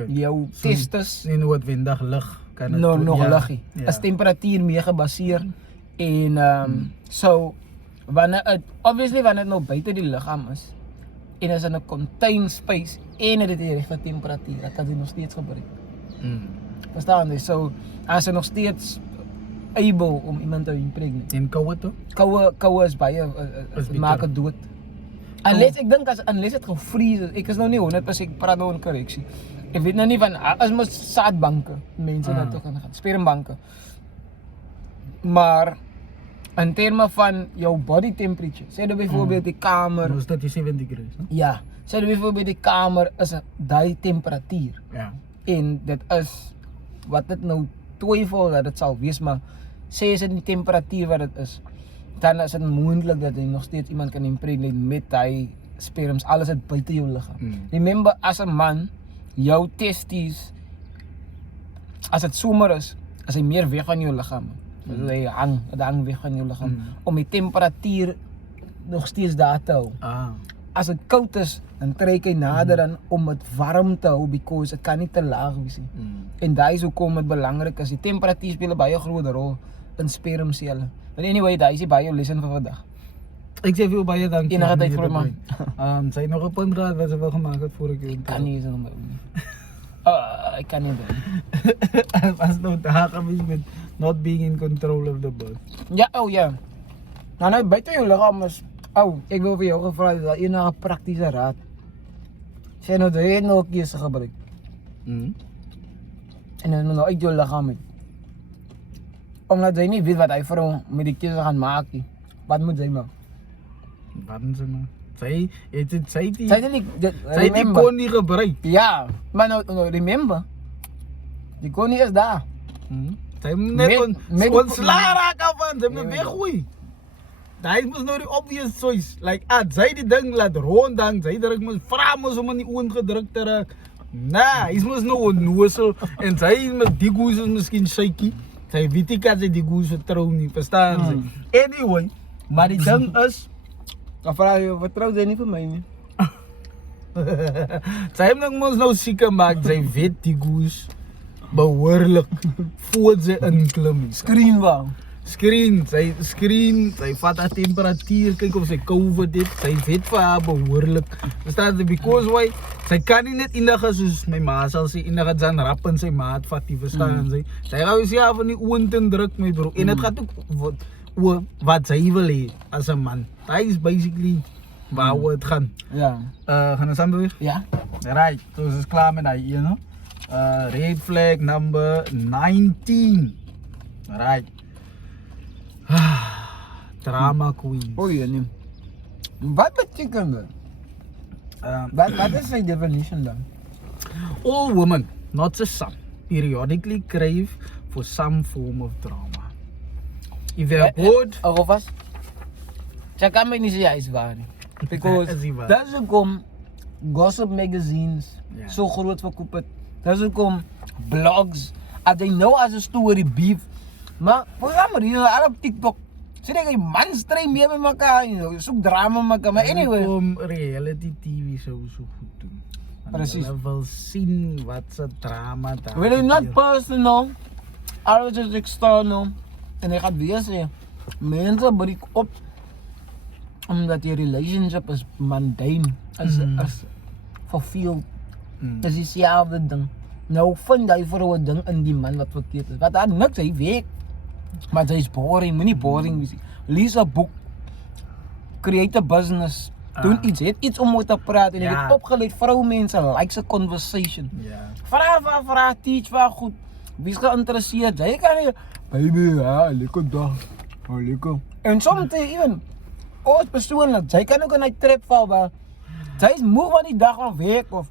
jou testes nie noodwendig lig kan dit nog liggie. Is temperatuur mee gebaseer en so wanneer dit nou buite die liggaam is en is in 'n contained space en dit die regte temperatuur, dan kan dit nog steeds gebruik. Verstaan jy? So as jy nog steeds able om iemand te impregnate. En koue toe? Koue is baie maak dit dood. Unless ek dink unless dit gevries is. Ek is nou nie 100% praat nou in korreksie. Ek weet nou nie van as mos saadbanke mense dat toe gaan spermbanke. Maar in terme van jou body temperature, sê nou byvoorbeeld die kamer, Nou is dit 7 degrees, né? ja, sê nou byvoorbeeld die kamer is 'n daai temperatuur. Ja. En dit is wat dit nou twyfel dat dit sal wees, maar sê as dit die temperatuur wat dit is, dan is dit moontlik dat jy nog steeds iemand kan impregnate met hy sperms, alles uit buite jou liggaam. Remember, as 'n man, jou testes, as dit somer is hy meer weg van jou liggaam. Hy hang weg van jou liggaam om die temperatuur nog steeds daar te hou. As dit koud is, dan trek hy nader aan om dit warm te hou because dit kan nie te laag wees nie. En daai is hoekom dit belangrik is. Die temperatuur speel 'n baie groot rol in spermselle. But anyway, daai is die baie lesson vir vandag. Ek sê vir jou baie dankie. Enige tyd vir my man. Sy het nog 'n punt gehad wat sy wou gemaak het voor ek jou. Kan nie so nie. Ek kan nie doen. Was nou daar gewees met not being in control of the birth. Ja, ja. Nou buite jou liggaam is ek wil vir jou gevra is daar enige praktiese raad. Sê nou jy het nou 'n keuse gebruik. En dan nou uit jou liggaam uit. Omdat jy nie weet wat hy vir hom met die keuse gaan maak nie. Wat moet jy maak? Wat moet sy maak? Sy het die kon nie gebruik. Ja, maar nou remember. Die kon nie is daar. Sy moet net ontsla raak af, sy moet weggooi. Daai moes nou die obvious choice. Like, sy die ding laat rondhang, sy druk moes vra moes om in die oond gedruk te raak. Nah, hy moes nou onnoosel en sy met die goes is miskien shaky. Sy weet nie dat sy die goes vertrou nie, verstaan sy? Anyway, maar die ding is, dan vraag jy, vertrou jy nie vir my nie? sy moes nou seker maak, sy weet die goes behoorlik voor sy inklim. Screen wou. sy vat haar temperatuur, kyk of sy COVID het, sy weet vir haar behoorlik. Verstaan jy? Because why? Sy kan nie net enige soos my ma sal sê, enige Jan rap in sy maat vat die, verstaan sy? Sy gaan jouself in die oond indruk, my bro. En dit gaan ook wat sy wil hê as 'n man. Hy is basically waaroor het gaan. Ja. Gaan ons saam beweeg? Ja. Right, so ons is klaar met die een, no? Red flag number 19. Right. Drama queen. O ja, nee. Wat beteken dit? Wat is sy definition dan? All women, not just some, periodically crave for some form of drama. If they're bored, Alvast. Sy kan my nie sê hy is waar nie. Because Is hy waar? dis hoekom gossip magazines Ja. so groot verkoop het. Dis hoekom blogs, as they know as a story beef. Maar voor some reason, al op TikTok, sê jy man stry mee met mekaar, soek drama met mekaar. Maar anyway, kom reality TV so goed doen. Want Precies. hulle wil sien wat se drama daar. well, not gebeur. personal, alles is external. En ek gaan weer sê, mense breek op omdat die relationship is mundane, is verveeld. Dis dieselfde ding. Nou vind hy vir 'n ding in die man wat verkeerd is. Wat daar niks, hy weet. Maar hy is boring, moenie boring wees nie. Lees 'n boek. Create a business. Doen iets, het iets om oor te praat en ek Ja. het opgeleid vroumense likes a conversation. Ja. Vra, teach waar goed. Wie's geïnteresseerd? Jy kan nie, baby, ja, lekker dag. Oh, lekker. En soms even ons persoonlik, jy kan ook in 'n trip val waar jy is moeg van die dag of week of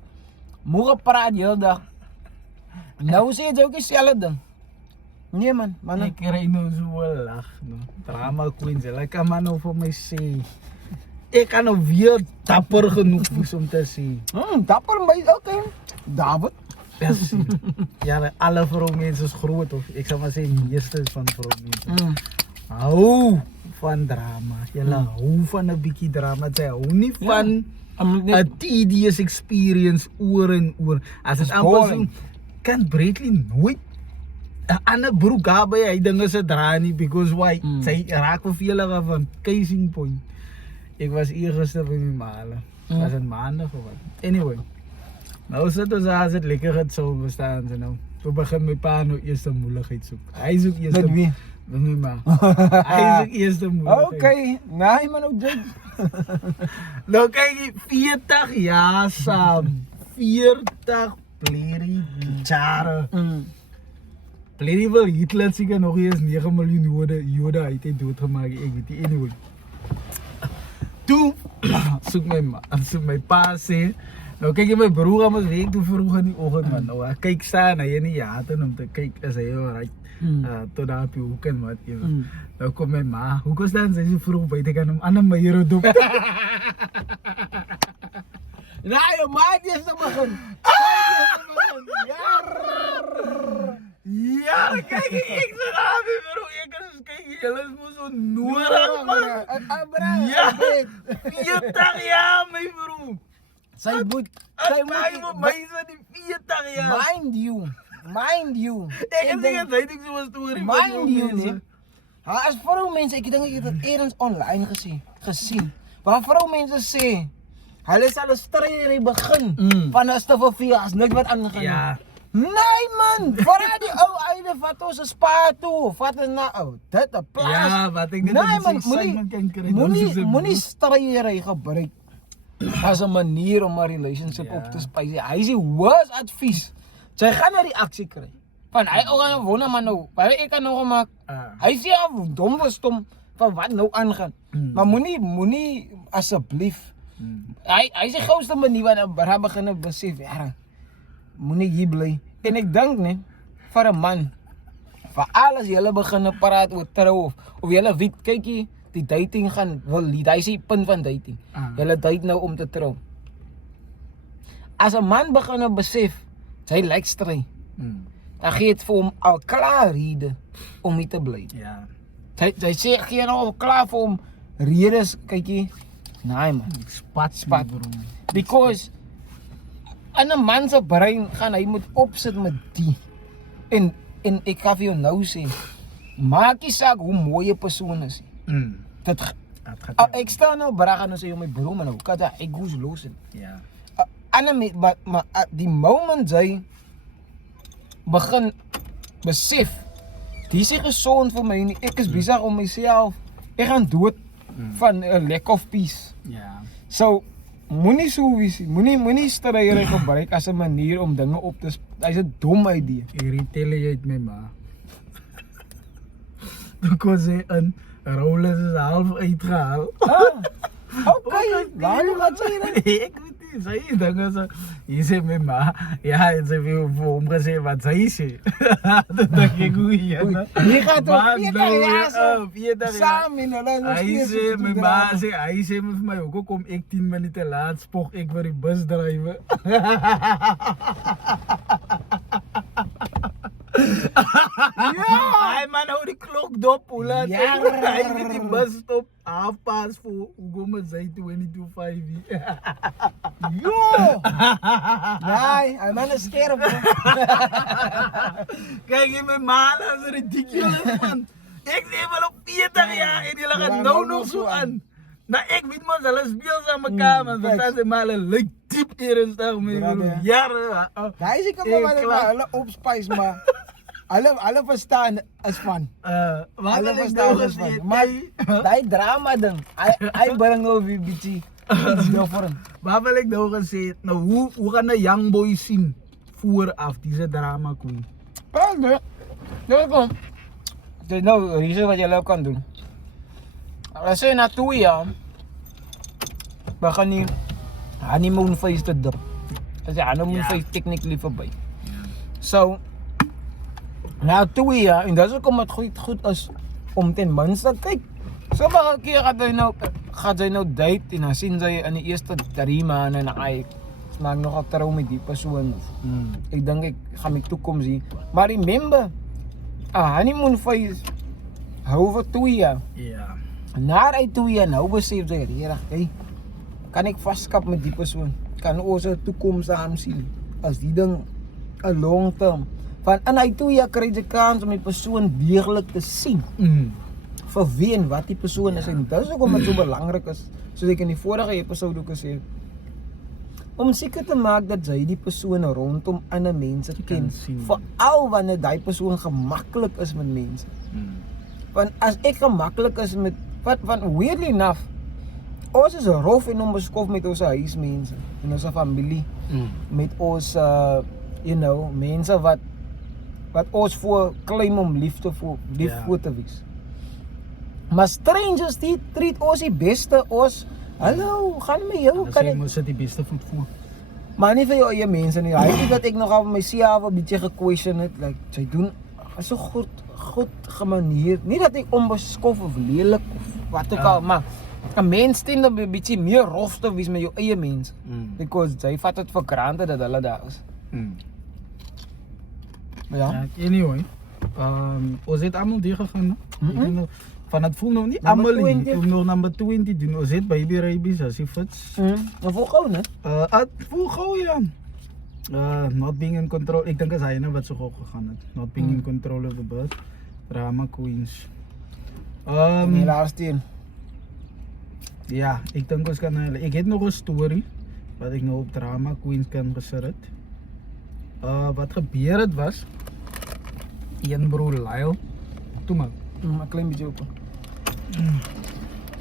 moeg gepraat die hele dag. Nou sê jy ook dieselfde ding. Nee man, Ek kry nou so 'n lag, no. Drama queens, hulle kan maar nou vir my sê. Ek kan nou weer dapper genoeg wees om te sê. dapper my, okay. David. Ja, alle vroumense is groot of ek sal maar sê meeste van vroumense. Hou van drama. Julle hou van 'n bietjie drama. Jy hou nie van 'n tedious experience oor en oor. As dit Dis amper so boring. kan Bradley nooit 'n ander broek gehad by hy dinge se dra nie because why? Sy raak vervelig van case in point. Ek was eergister by my maale. Was in maandag of wat. Anyway. Nou sit ons as dit lekker het so bestaan sy nou. Toe begin my pa nou eers 'n moeilikheid soek. Hy soek eers Met wie? met my ma. Hy soek eers 'n moeilikheid. Okay, nee man, ook dit. Nou kyk jy 40 jaar saam. 40 blerie jare. Blerie wil Hitler seker nog eens 9 miljoen Jode uit het doodgemaak. Ek weet nie anyway. Toe soek my pa sê, nou kyk jy my broer aan ons week toe vroeg in die oggend man. Nou hy kyk staan hy in die jate om te kyk is hy alright. Tot daar op die hoek en wat jy. Nou kom my ma, hoekom staan sy so vroeg buite kan hom aan 'n meier dop. Nee, jou maat is te begin. Ja, kyk ek sê daar my broer, ek is kyk julle is mos so nodig man. Ja, 40 jaar my broer. Sy moet my is die 40 jaar. mind you. Ek het nie gedink so 'n storie Mind you, nee. As vroumense, ek dink ek het dit eers online gesien. Waar vroumense sê, hulle sal 'n stryery begin van as te verveel as niks wat aangaan. Ja. Nee man, vat die ou einde vat ons 'n spa toe, vat ons na ou. Dit 'n plaas. Ja, wat ek net Nee man, moenie stryery gebruik as 'n manier om 'n relationship op te spys. Hy is die worst advies. Jy gaan na die aksie kry. Van hy ook aan wonder man nou, baie ek kan nou gemaak. Hy sê af dom verstom van wat nou aangaan. Maar moenie asseblief. Hy sê gouste manier wat hy begin besef, ja. Moenie hier bly. En ek dink nee, vir 'n man, vir alles jy begin praat oor trou of jy weet, kykie, die dating gaan wil lead. Hy sê punt van dating. Jy date nou om te trou. As 'n man begin besef, hy lyk stry. Dan gee dit vir hom al klaar rede om nie te bly. Ja. Hy sê gee nou al klaar vir hom redes, kykie. Nee man, Spat. because in 'n man se brein gaan hy moet opsit met die. En ek kan vir jou nou sê, maak nie saak hoe mooi 'n persoon is. Dit ek staan nou baraga nou sê jy my bro man, kada ek goes los. Ja. Maar die moment jy begin besef, dis is gesond vir my nie. Ek is besig om myself, ek gaan dood van 'n lack of peace. Ja. So moenie so wees nie. Moenie stryere gebruik as 'n manier om dinge op te hy's 'n dom idee. Irritaliate my ma. Dan kon sy een Rolex is half uitgehaal. Okay, waarom wat sê jy dan? Ik weet niet, sy dinge so. Hier sê my ma, ja, en sy wil vir hom gesê wat sy sê. Toen dacht ek, hoe hier. Jy gaan toch 40 jaar so 40 saam en hulle nog Hy steeds sê, so my te ma dra. sê, hy sê vir my, hoekom kom ek 10 minute laat, spog ek vir die busdrywer. Hy man hou die klok dop, hoe laat Ja. hy met die bus stop, half past 4, hoe kom het sy 22:05 hier? Yo! Nee, hy man is skerp. Kijk, in mijn ma, dat is ridiculous, man. Ik zie wel op 40 jaar en die gaan nou nog zo aan. Nou, ik weet maar, ze speel ze aan elkaar, man. Verstaan ze maar, hulle lijkt diep ernstig mee. Jaren. Daai is ek maar wat hulle opspys maar hulle verstaan is van. Wat Hulle heb ik verstaan nou is van. gezien? Maar daai drama ding, hy bring nou weer bietjie iets different. Wat wil ik nou gezegd? Nou, hoe gaan de young boys zien vooraf, deze drama queen? Maar nee. Ja, kom. Dit nou, hier is wat jy kan doen. As jy na 2 jaar begin nie honeymoon phase te dip. As jy honeymoon phase technically verby. So na 2 jaar en dis hoekom dit goed is om ten minste kyk. So baie keer gaan jy nou date en dan sien jy in die eerste 3 maande en hy maak nog 'n trou met die persoon. Ek dink ek gaan my toekoms hier. Maar remember, 'n honeymoon phase hou vir 2 jaar. Ja. Na hy 2 jaar nou besef jy regtig, hey, kan ek vaskap met die persoon? Kan ons 'n toekoms saam sien? As die ding 'n long term. Van in hy 2 jaar kry jy kans om die persoon deeglik te sien. Vir wie en wat die persoon is en dis hoekom dit so belangrik is, soos ek in die vorige episode ook gesê het. Om seker te maak dat jy die persone rondom ander mense ken, veral wanneer daai persoon gemaklik is met mense. Want as ek gemaklik is met want weirdly enough, ons is rof en onbeskof met ons huismense en ons familie, met ons mense wat ons voor claim om lief voor te wees. Maar strangers die treat ons die beste, ons hallo, gaan met jou, kan ek moet sit die beste voet voor. Maar nie vir jou eie mense nie. Hy het wat ek nog al myself 'n bietjie gequestion het, like sy doen so goed gemanier. Nie dat ek onbeskof of lelik of wat ook al, maar 'n mens tend om 'n bietjie meer rof te wees met jou eie mense. Because jy vat dit vir granted dat hulle daar is. Ja. Anyway, ons het allemaal die gegaan. Van het voel nog niet allemaal in. Toen nog nummer 20 doen. Ons het baby rabies als je fits. Maar voel gauw, hè? Het voel gauw, ja. Not being in control. Ik denk dat hij wat zo gauw gegaan is. Not being in control of the birth. Drama queens. Die laatste een. Ja, ik denk ons kan. Ik heb nog een story. Wat ik nou op drama queens kan gezet. Wat gebeurd het was. Een broer Lyle. Doe maar. Een klein beetje open.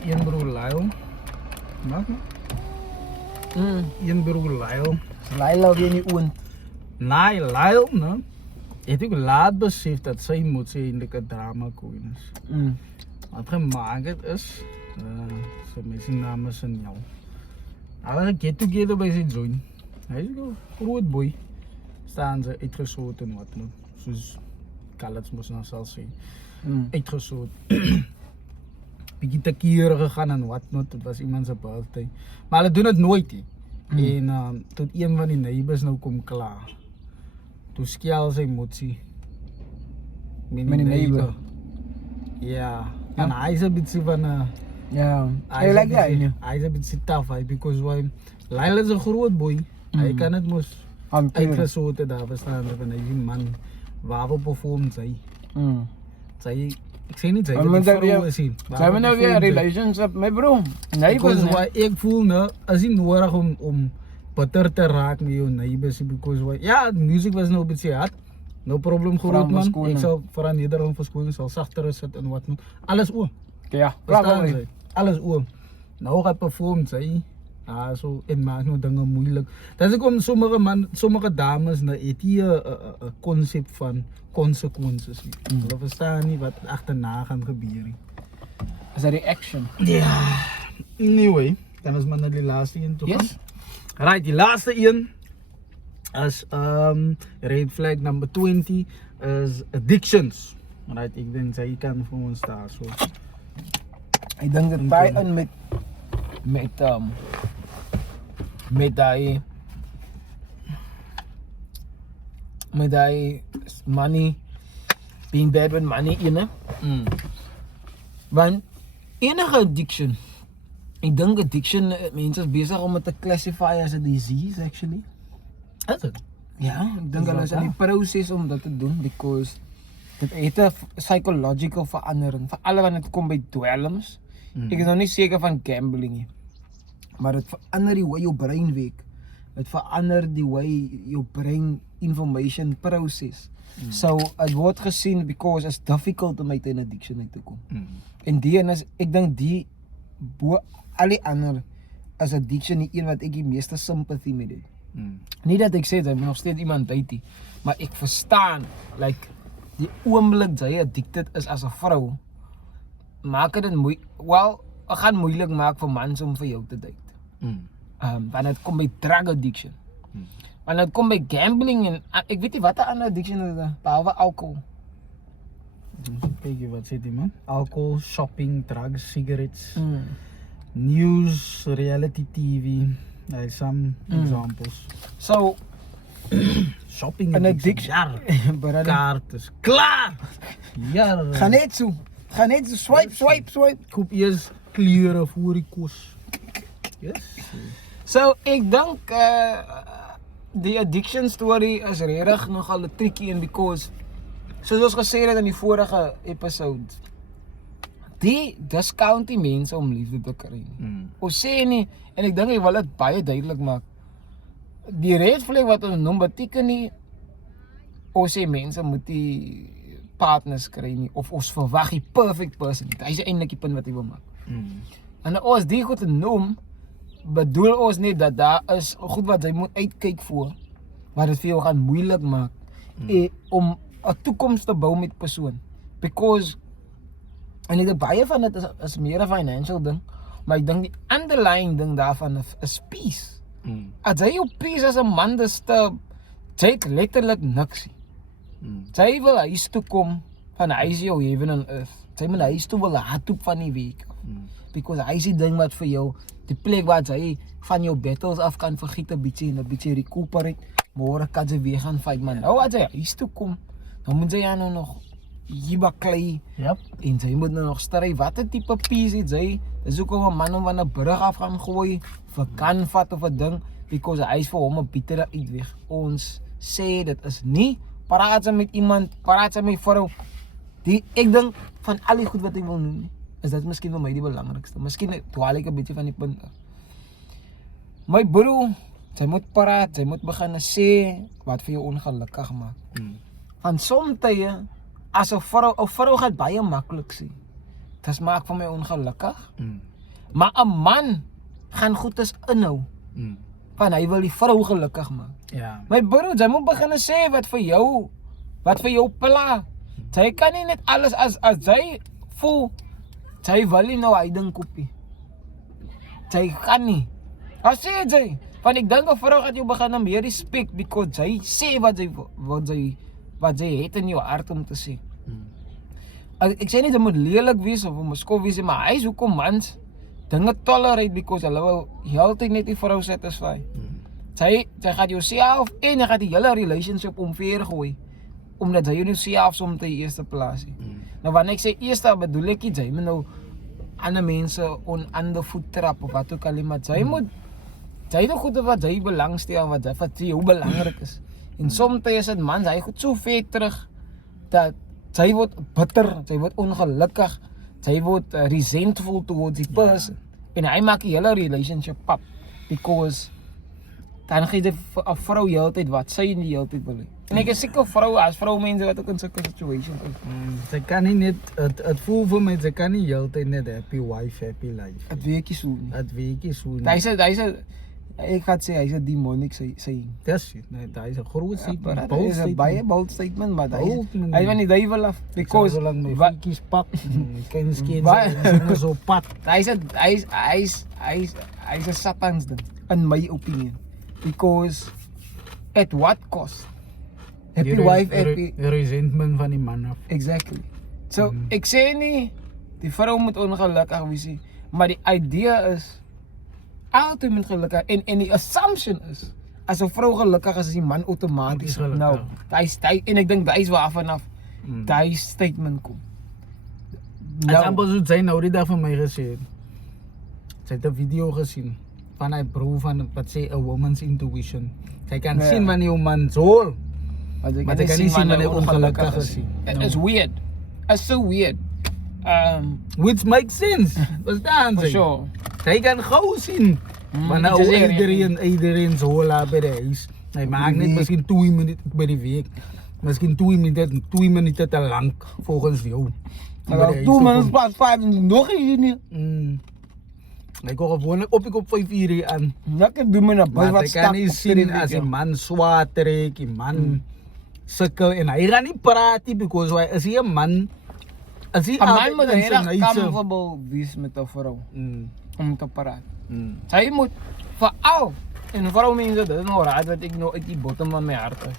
Een broer Lyle. Maak maar. Een broer Lyle. Lyle weer niet oen. Nee, Lyle, ne? Het ook laat besef dat zij moet zijn eindelijk een drama queen is. Wat gemaakt is, zijn naam is een jou. Hij was een get together bij zijn joint. Hij is een groot boy. Staan ze uitgesloten en wat dan. Zoals Kallets moest nou zelf zijn. Uitgesloten. Beetje tekeer gegaan en wat not. Het was iemand zijn birthday. Maar hulle doen het nooit he. En tot een van die neighbors nou kom klaar. Toen skel sy motsie. Met die neighbor. Ja. En hij is een beetje van Ja. Hij lijkt jij. Hij is een beetje tough, because why? Lyle is een groot boy. Hij kan het moes uitgesloten daar verstaan van een man waar we performt zij. ek sê nie sy Maar het dan die vrou weer- gesien. Sy het nou weer 'n relationship, my bro. Nee, Because why ek voel nou, as nie nodig om bitter te raak met jou neighbors because why, ja, music was nou 'n bietjie hard. No problem Vra groot om man. verskoning. Ek sal vir aan nederig verskoning, sal sagter sit en wat nog. Alles oom. Ja, Verstaan jy? Alles oom. Nou gaan perform sy. So en maak nou dinge moeilik. Dis ek om sommige dames nou het hier 'n konsep van konsekwensies nie. Hulle verstaan nie wat agterna gaan gebeur nie. Is 'n reaction. Ja. Anyway, dan is maar na die laaste een toe. Yes. Right, die laaste een is red flag number 20 is addictions. Right, ek dink sy kan vir ons daar so. Ek dink dit baie in met daai money, being bad with money, want enige addiction, ek dink addiction, mense is besig om dit te classify as a disease actually. Is dit? Ja, ek dink hulle is in die proses om dit te doen because dit het 'n psychological verandering, veral wanneer dit kom by dwelms. Ek is nog nie seker van gambling nie. Maar dit verander die way jou brein werk. Dit verander die way jou brein information proses. So it word gesien because it's difficult om uit 'n addiction uit te kom. En die een is, ek dink die bo al die ander as addiction die een wat ek die meeste sympathy mee het. Nie dat ek sê dat ek nog steeds iemand date nie, maar ek verstaan like die oomblik jy addicted is as 'n vrou, maak dit ek gaan moeilik maak vir mans om vir jou te date. Wanneer dit kom by drug addiction. Wanneer dit kom by gambling en ek weet nie wat 'n ander addiction is behalwe alcohol. Kyk jy wat sê die man? Alcohol, shopping, drugs, cigarettes, news, reality TV. Like some examples. So Shopping an addiction. addiction. Brother, Kaart is klaar. Ja. gaan net so. Swipe. Koop eers klere voor die kos. Yes. So ek dink die addiction story is regtig nogal 'n tricky een because soos ons gesê het in die vorige episode, die discount die mense om liefde te kry. Ons sê nie en ek dink ek wil dit baie duidelik maak. Die red flag wat ons noem beteken nie ons sê mense moet die partners kry nie of ons verwag die perfect person. Dit is eintlik die punt wat ek wil maak. En ons die goed noem, bedoel ons net dat daar is goed wat jy moet uitkyk voor, wat dit vir jou gaan moeilik maak om 'n toekoms te bou met persoon. Because en ek dink baie van dit is meer 'n financial ding, maar ek dink die underlying ding daarvan is peace. As jy jou peace as 'n man disturb, jy het letterlik niks. Jy wil huis toe kom van huis jou heaven on earth. Jy moet huis toe wil hardloop van die week af. Because hy is die ding wat vir jou, die plek waar jy van jou battles af kan vergiet 'n bietjie recuperate, môre kan jy weer gaan fight man. Nou as jy huis toe kom, dan moet jy nou nog hier baklei. Yep. En jy moet nou nog stry, watter tipe peace het jy? Dis hoekom 'n man om van 'n brug af gaan gooi, vir kan vat of 'n ding, because hy is vir hom 'n bittere uitweg. Ons sê dit is nie, praat jy met iemand, praat jy met vrou. Ek dink van al die goed wat ek wil noem, is dit miskien vir my die belangrikste. Miskien dwaal ek 'n bietjie van die punt af. My broer, jy moet praat, jy moet begin sê wat vir jou ongelukkig maak. Van soms tye, as 'n vrou gaan baie maklik sê, dit maak vir my ongelukkig. Maar 'n man gaan goedes inhou, want hy wil die vrou gelukkig maak. Ja. My broer, jy moet begin sê wat vir jou pla. Jy kan nie net alles as jy voel, jy wil nie nou hy ding koopie. Jy kan nie. As sê jy, want ek dink 'n vrou gaan jou begin meer respect because jy sê wat jy het in jou hart om te sê. Ek sê nie dit moet lelik wees of moskof wees, maar hy is hoekom mans dinge tolerate because hulle wil heeltyd net die vrou satisfy. Jy gaan jouself en jy gaan die hele relationship omver gooi, omdat jy jou self soms te eerste plaas het. Nou wanneer ek sê eerste, bedoel ek nie jy moet nou ander mense ander voet trap of wat ook al, maar jy moet goed wat jy belangstel, wat vir jou belangrik is. En soms is dit mans, hy goed so ver terug dat Sy word bitter, sy word ongelukkig, sy word resentful towards die person. En hy maak die hele relationship pap because dan gee jy 'n vrou heeltyd wat sy nie heeltyd wil hê. En ek is seker vroue as vroumense wat ook in sulke situations is. Sy kan nie net het voel vir my sy kan nie heeltyd net happy wife, happy life. Dit weet jy so nie. Dit weet jy so nie. Hy's ek gaan sê hy's 'n demonic sy. Dis nee, hy's 'n groot statement. Dit is 'n baie bold statement, maar Bold, man. hy van die duiwel af because solank my wat voetjies pak, kan skien Wat? so pad. hy's 'n satans ding in my opinion because at what cost? Happy wife, happy resentment van die man af. exactly. So ek sê nie die vrou moet ongelukkig wees nie, maar die idee is altyd moet gelukkig en die assumption is as 'n vrou gelukkig is die man outomaties Gelukkig. nou. Hy en ek dink dis waar vanaf daai statement kom. As amper so sy nou die dag van my gesê het. Sy het 'n video gesien van 'n bro van wat sê a woman's intuition. Sy kan Ja. sien wanneer 'n man sol, Maar maar sy kan nie sien wanneer hy ongelukkig is nie. It's weird. It's so weird. Which makes sense. Verstaan For sy? sure. Sy kan gou sien wanneer dit is iedereen so laat by die huis. Hy maak net miskien 2 minute by die week. Miskien 2 minute te lank volgens jou. Maar 2 minutes past 5 en nog hier nie. Ek kom gewoonlik op 5 uur hier aan. Lekker doen met 'n bus Maar wat jy stap. kan nie sien as die man swaar trek, die man sukkel en hy gaan nie praat nie because hy is hier 'n man. As hy 'n man moet in sy regtig huise- comfortable wees met 'n vrou om te praat. Mm. Sy moet veral en vroumense dit is nou raad wat ek nou uit die bottom van my hart is.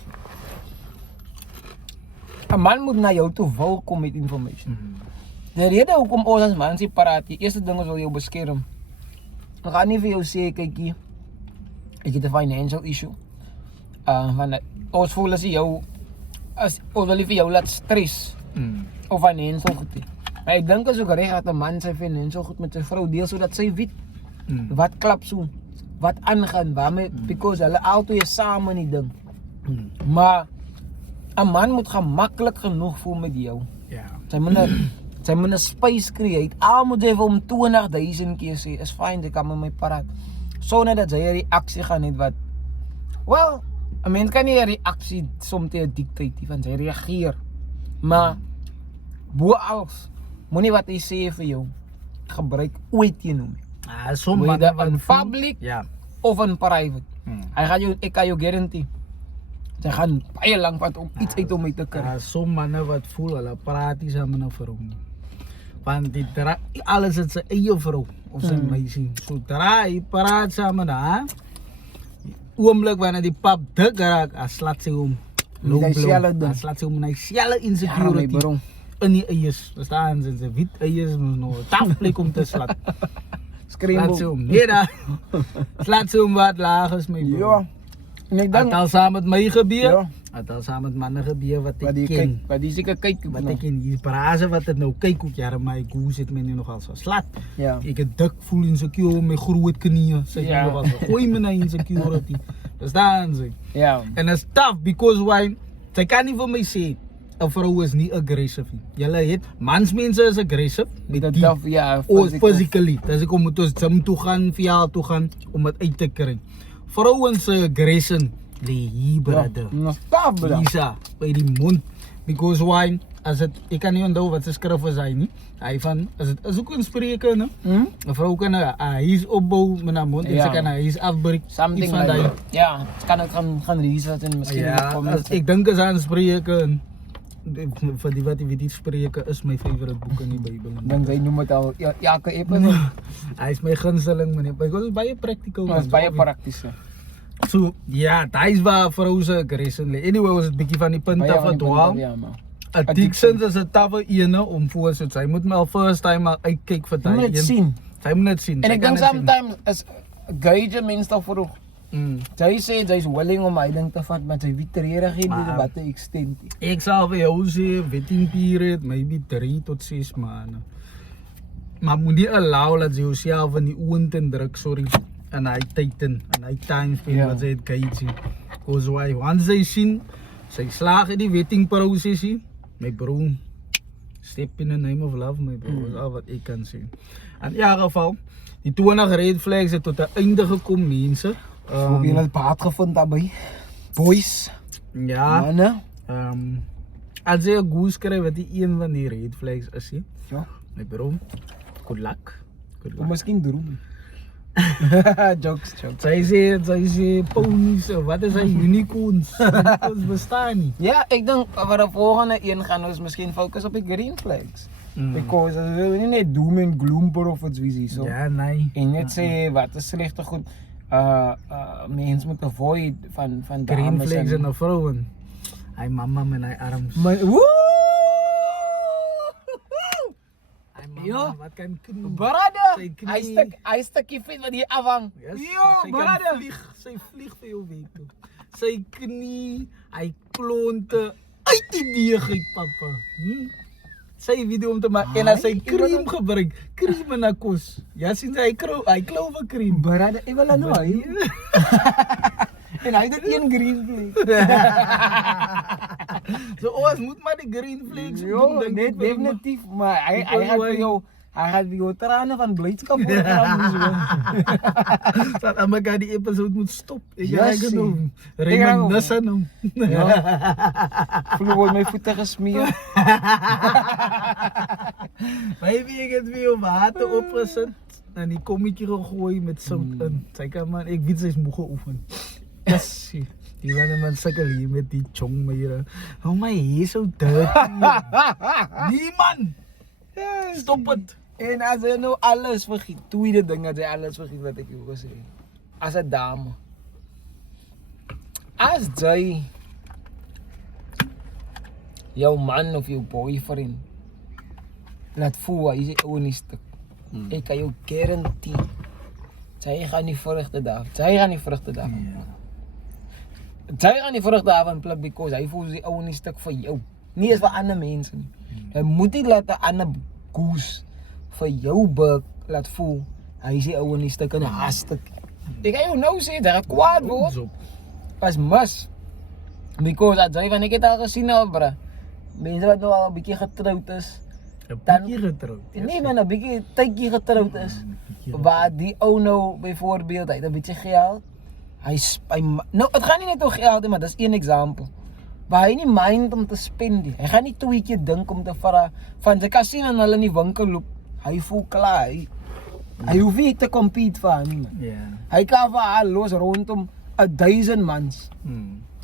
'n Man moet na jou toe wil kom met information. Die rede hoekom ons as mans nie praat, die eerste ding is wil jou beskerm. Ek gaan nie vir jou sê kykie, ek het 'n financial issue. Want ons voel as jou as ons wil nie vir jou laat stres of financial goed nie. Maar ek dink as ook reg dat 'n man sy financial goed met sy vrou deel sodat sy weet wat klap so, wat aangaan, waarmee because hulle altyd is saam in die ding. Maar 'n man moet gemaklik genoeg voel met jou. Ja. Sy moet 'n space create. Al moet jy vir hom 20.000 keer sê, is fine, jy kan met my praat. Sonder dat sy 'n reaksie gaan hê wat well, 'n mens kan nie 'n reaksie soms dictate nie, want sy reageer. Maar bo alles, moenie wat hy sê vir jou gebruik ooit teen hom nie. Sommige Whether in public Ja. of in private. Hy gaan jou, ek kan jou guarantee. Sy gaan baie lank vat om iets uit hom uit te kry. Sommige manne wat voel hulle praat nie saam met 'n vrou nie. Want die alles is sy eie vrou of sy meisie. Sodra hy praat saam met haar, oomblik wanneer die pap dik raak, as laat sy hom low Hy blow. selfe ding. As laat sy hom na selle Ja, my insecurity bro. in die eiers. Verstaan sy, sy wit eiers moet nog taf plek om te slat. Laat sy hom nee daar. Laat sy hom wat laag is my bro. Ja. En ek Het dink al saam met my gebeur. Ja. Het al saam met manne gebeur wat wat ek die ken. kyk, wat die seker kyk Wat ek in die praat wat dit nou kyk ook jare my goes het my nie nogal so slat. Ja. Ek het dik voel insecure met groot knieë. Sê Ja. jy was gooi my na insecurity. Verstaan jy? Ja. En it's tough because why? Sy kan nie vir my sê 'n vrou is nie aggressive nie. Julle het mansmense is aggressive met Dat die daf ja, physically. Dis ek moet ons gym toe gaan, verjaar toe gaan om dit uit te kry. Vrouens se aggression lê hier brother. Nog staf bro. Isa by die mond because why as dit ek kan nie onthou wat se skrif is hy nie. Hy van as dit is ook 'n spreuke no. 'n Vrou kan hy's opbou met 'n mond en Ja. sy kan hy's afbreek. Something Iets van like daai. that. Ja, kan ek gaan research en miskien Ja, as ek dink as aan spreuke en vir die wat jy weet die spreuke is my favourite boek in die Bybel. dink hy noem dit al elke episode. Hy is my gunsteling man. Because is baie practical. Maar is baie prakties. So ja, daai is waar vrou se aggression lê. Anyway, was dit bietjie van die punt af verdwaal. Ja, maar. Addictions is 'n tawwe ene om voor so sy moet my al first time al uitkyk vir Jy daai moet dit sien. Sy moet dit sien. En Sy ek kan dink dit sien. sometimes is gauge mense dan vroeg. Sy sê jy's willing om my ding te vat, maar sy weet regtig nie Maar- wat 'n extent nie. Ek sal vir jou sê waiting period maybe 3 tot 6 maande. Maar moet nie allow dat jy jouself in die oond en druk, sorry, en hy tyd en hy time spend Ja. wat sy het gauge. Cause why once sy sien sy slaag in die wetting prosesie, my bro, step in the name of love, my bro, is al wat ik kan zien. In ieder geval, die 20 red flags het tot 'n einde gekom, mense. Hoop julle het baat gevind daarbey. Boys, Ja, manne. als jy 'n goose kry wat die een van die red flags is, hè, Ja, my bro, good luck. Good of luck. miskien droom. Jokes. Sy sê ponies, wat is hy, unicorns? Unicorns bestaan nie. Ja, ek dink wat die volgende een gaan ons miskien fokus op die green flags. Because as wil nie net doom en gloom prophets wie so. Ja, nee. En net sê wat is slegte goed mens moet avoid van Green dames flags en 'n vrouwen. Hy mama met hy arms. Maar woe! Hy mama, Ja. wat kan knie? Brother, Sy knie. hy stukkie vet wat hier afhang. Yes, Ja, sy brother. kan vlieg, sy vlieg vir jou weet toe. Sy knie, hy klonte uit die deeg uit, papa. Sy video om te maak en as hy cream gebruik, cream in 'n kos. Ja, sien hy klou vir cream. Brother, ek wil nou hy. En hy het een green flag. So ons moet maar die green flags Jo, net definitief, maar hy gaat vir jou trane van blydskap hoor. Dat Amaga die episode moet stop. Ek Ja, het sien. genoem. Ek Raymond ook. Nassa noem. Voel word my voete gesmeer. Baby, ek het vir jou water opgesit en die kommetjie gegooi met sout in. Sy kan man, ek weet sy's moeg geoefen. Yes. Die man sukkel hier met die chong meire. Oh my, hier so dirty. Nee man, stop het. En as hy nou alles vergiet, tweede ding dat hy alles vergiet wat ek jou gesê het. As 'n dame. As jy jou man of jou boyfriend laat voel hy is 'n ouer stuk. Ek kan jou guarantee. Sy gaan nie vrugte daar. Sy gaan nie vrugte daar. Sy gaan nie vrugte daarvan pluk because hy voel sy ouer stuk vir jou. Nie eens vir ander mense nie. Hy moet nie laat 'n ander goose vir jou buk laat voel hy is die ouer stuk en 'n haastuk. Ek kan jou nou sê dat dit kwaad word. Pas mis. Because as jy van ek het al gesien nou bro. Mense wat nou al 'n bietjie getroud is. Dan hier getroud. Nee man, 'n bietjie tydjie getroud is. Waar die ou nou byvoorbeeld hy het 'n bietjie geld. Hy nou dit gaan nie net oor geld nie, maar dis een voorbeeld. Waar hy nie mind om te spend nie. Hy gaan nie twee keer dink om te vra van sy kan sien aan hulle in die winkel loop. Hy voel klaar. Hy hoef nie te compete vir haar nie man. Ja. Hy kan vir haar los rondom 1000 mans.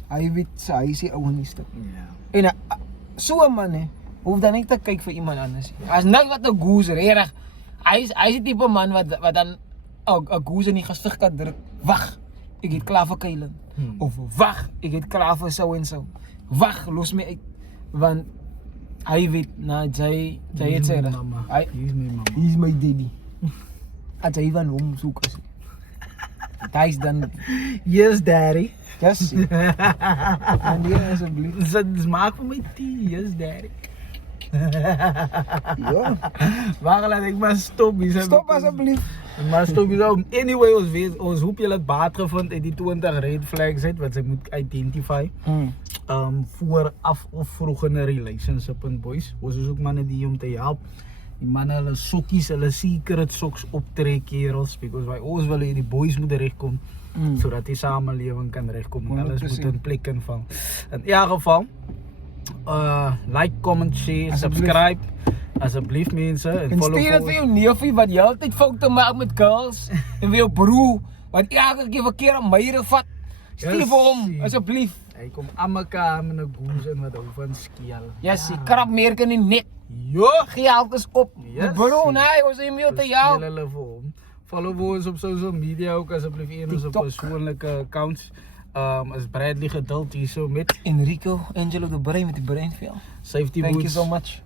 Hy weet hy is die ouer stuk. Ja. En so 'n man hè, hoef dan nie te kyk vir iemand anders nie. As niks wat 'n goose regtig. Hy is die tipe man wat dan 'n goose in die gesig kan druk. Wag, ek het klaar vir Kylen. Of wag, ek het klaar vir so en so. Wag, los my uit. Want hy weet na jy het sê reg. He's my mama. He's my daddy. As hy van hom soek as. Daai's dan Yes, daddy. yes. En die asseblief. Dit maak vir my tea. Yes, daddy. Ja. Waar laat ek maar stop hier. Stop asseblief. Maar stop hier. Anyway, ons hoop julle het baat gevind uit die 20 red flags uit wat sy moet identify. Voor af of vroeg in 'n relationship en boys. Ons is ook manne die om te help. Die manne hulle sokkies, hulle secret socks optrek kerels because ons wil hê die boys moet regkom sodat die samelewing kan regkom en alles moet in plek kan val. In elk geval like, comment, share, subscribe asseblief mense en follow. Stuur dit vir jou neefie wat heeltyd foute maak met girls en vir jou broer wat elke keer verkeerde meide vat. Stuur vir hom asseblief. Hy kom aan mekaar met 'n goose en wat hou van skeel. Yes, die krapmerk in die nek. Jo, Geld is op. Yes, Bro, nee, ons is meer te jou. speel hulle vir hom. Follow ons op social media ook asseblief en ons op TikTok. persoonlike accounts. Is Bradley geduld hierso met Enrico Angelo de Brein met die breinvel. Safety Thank you Boots. so much.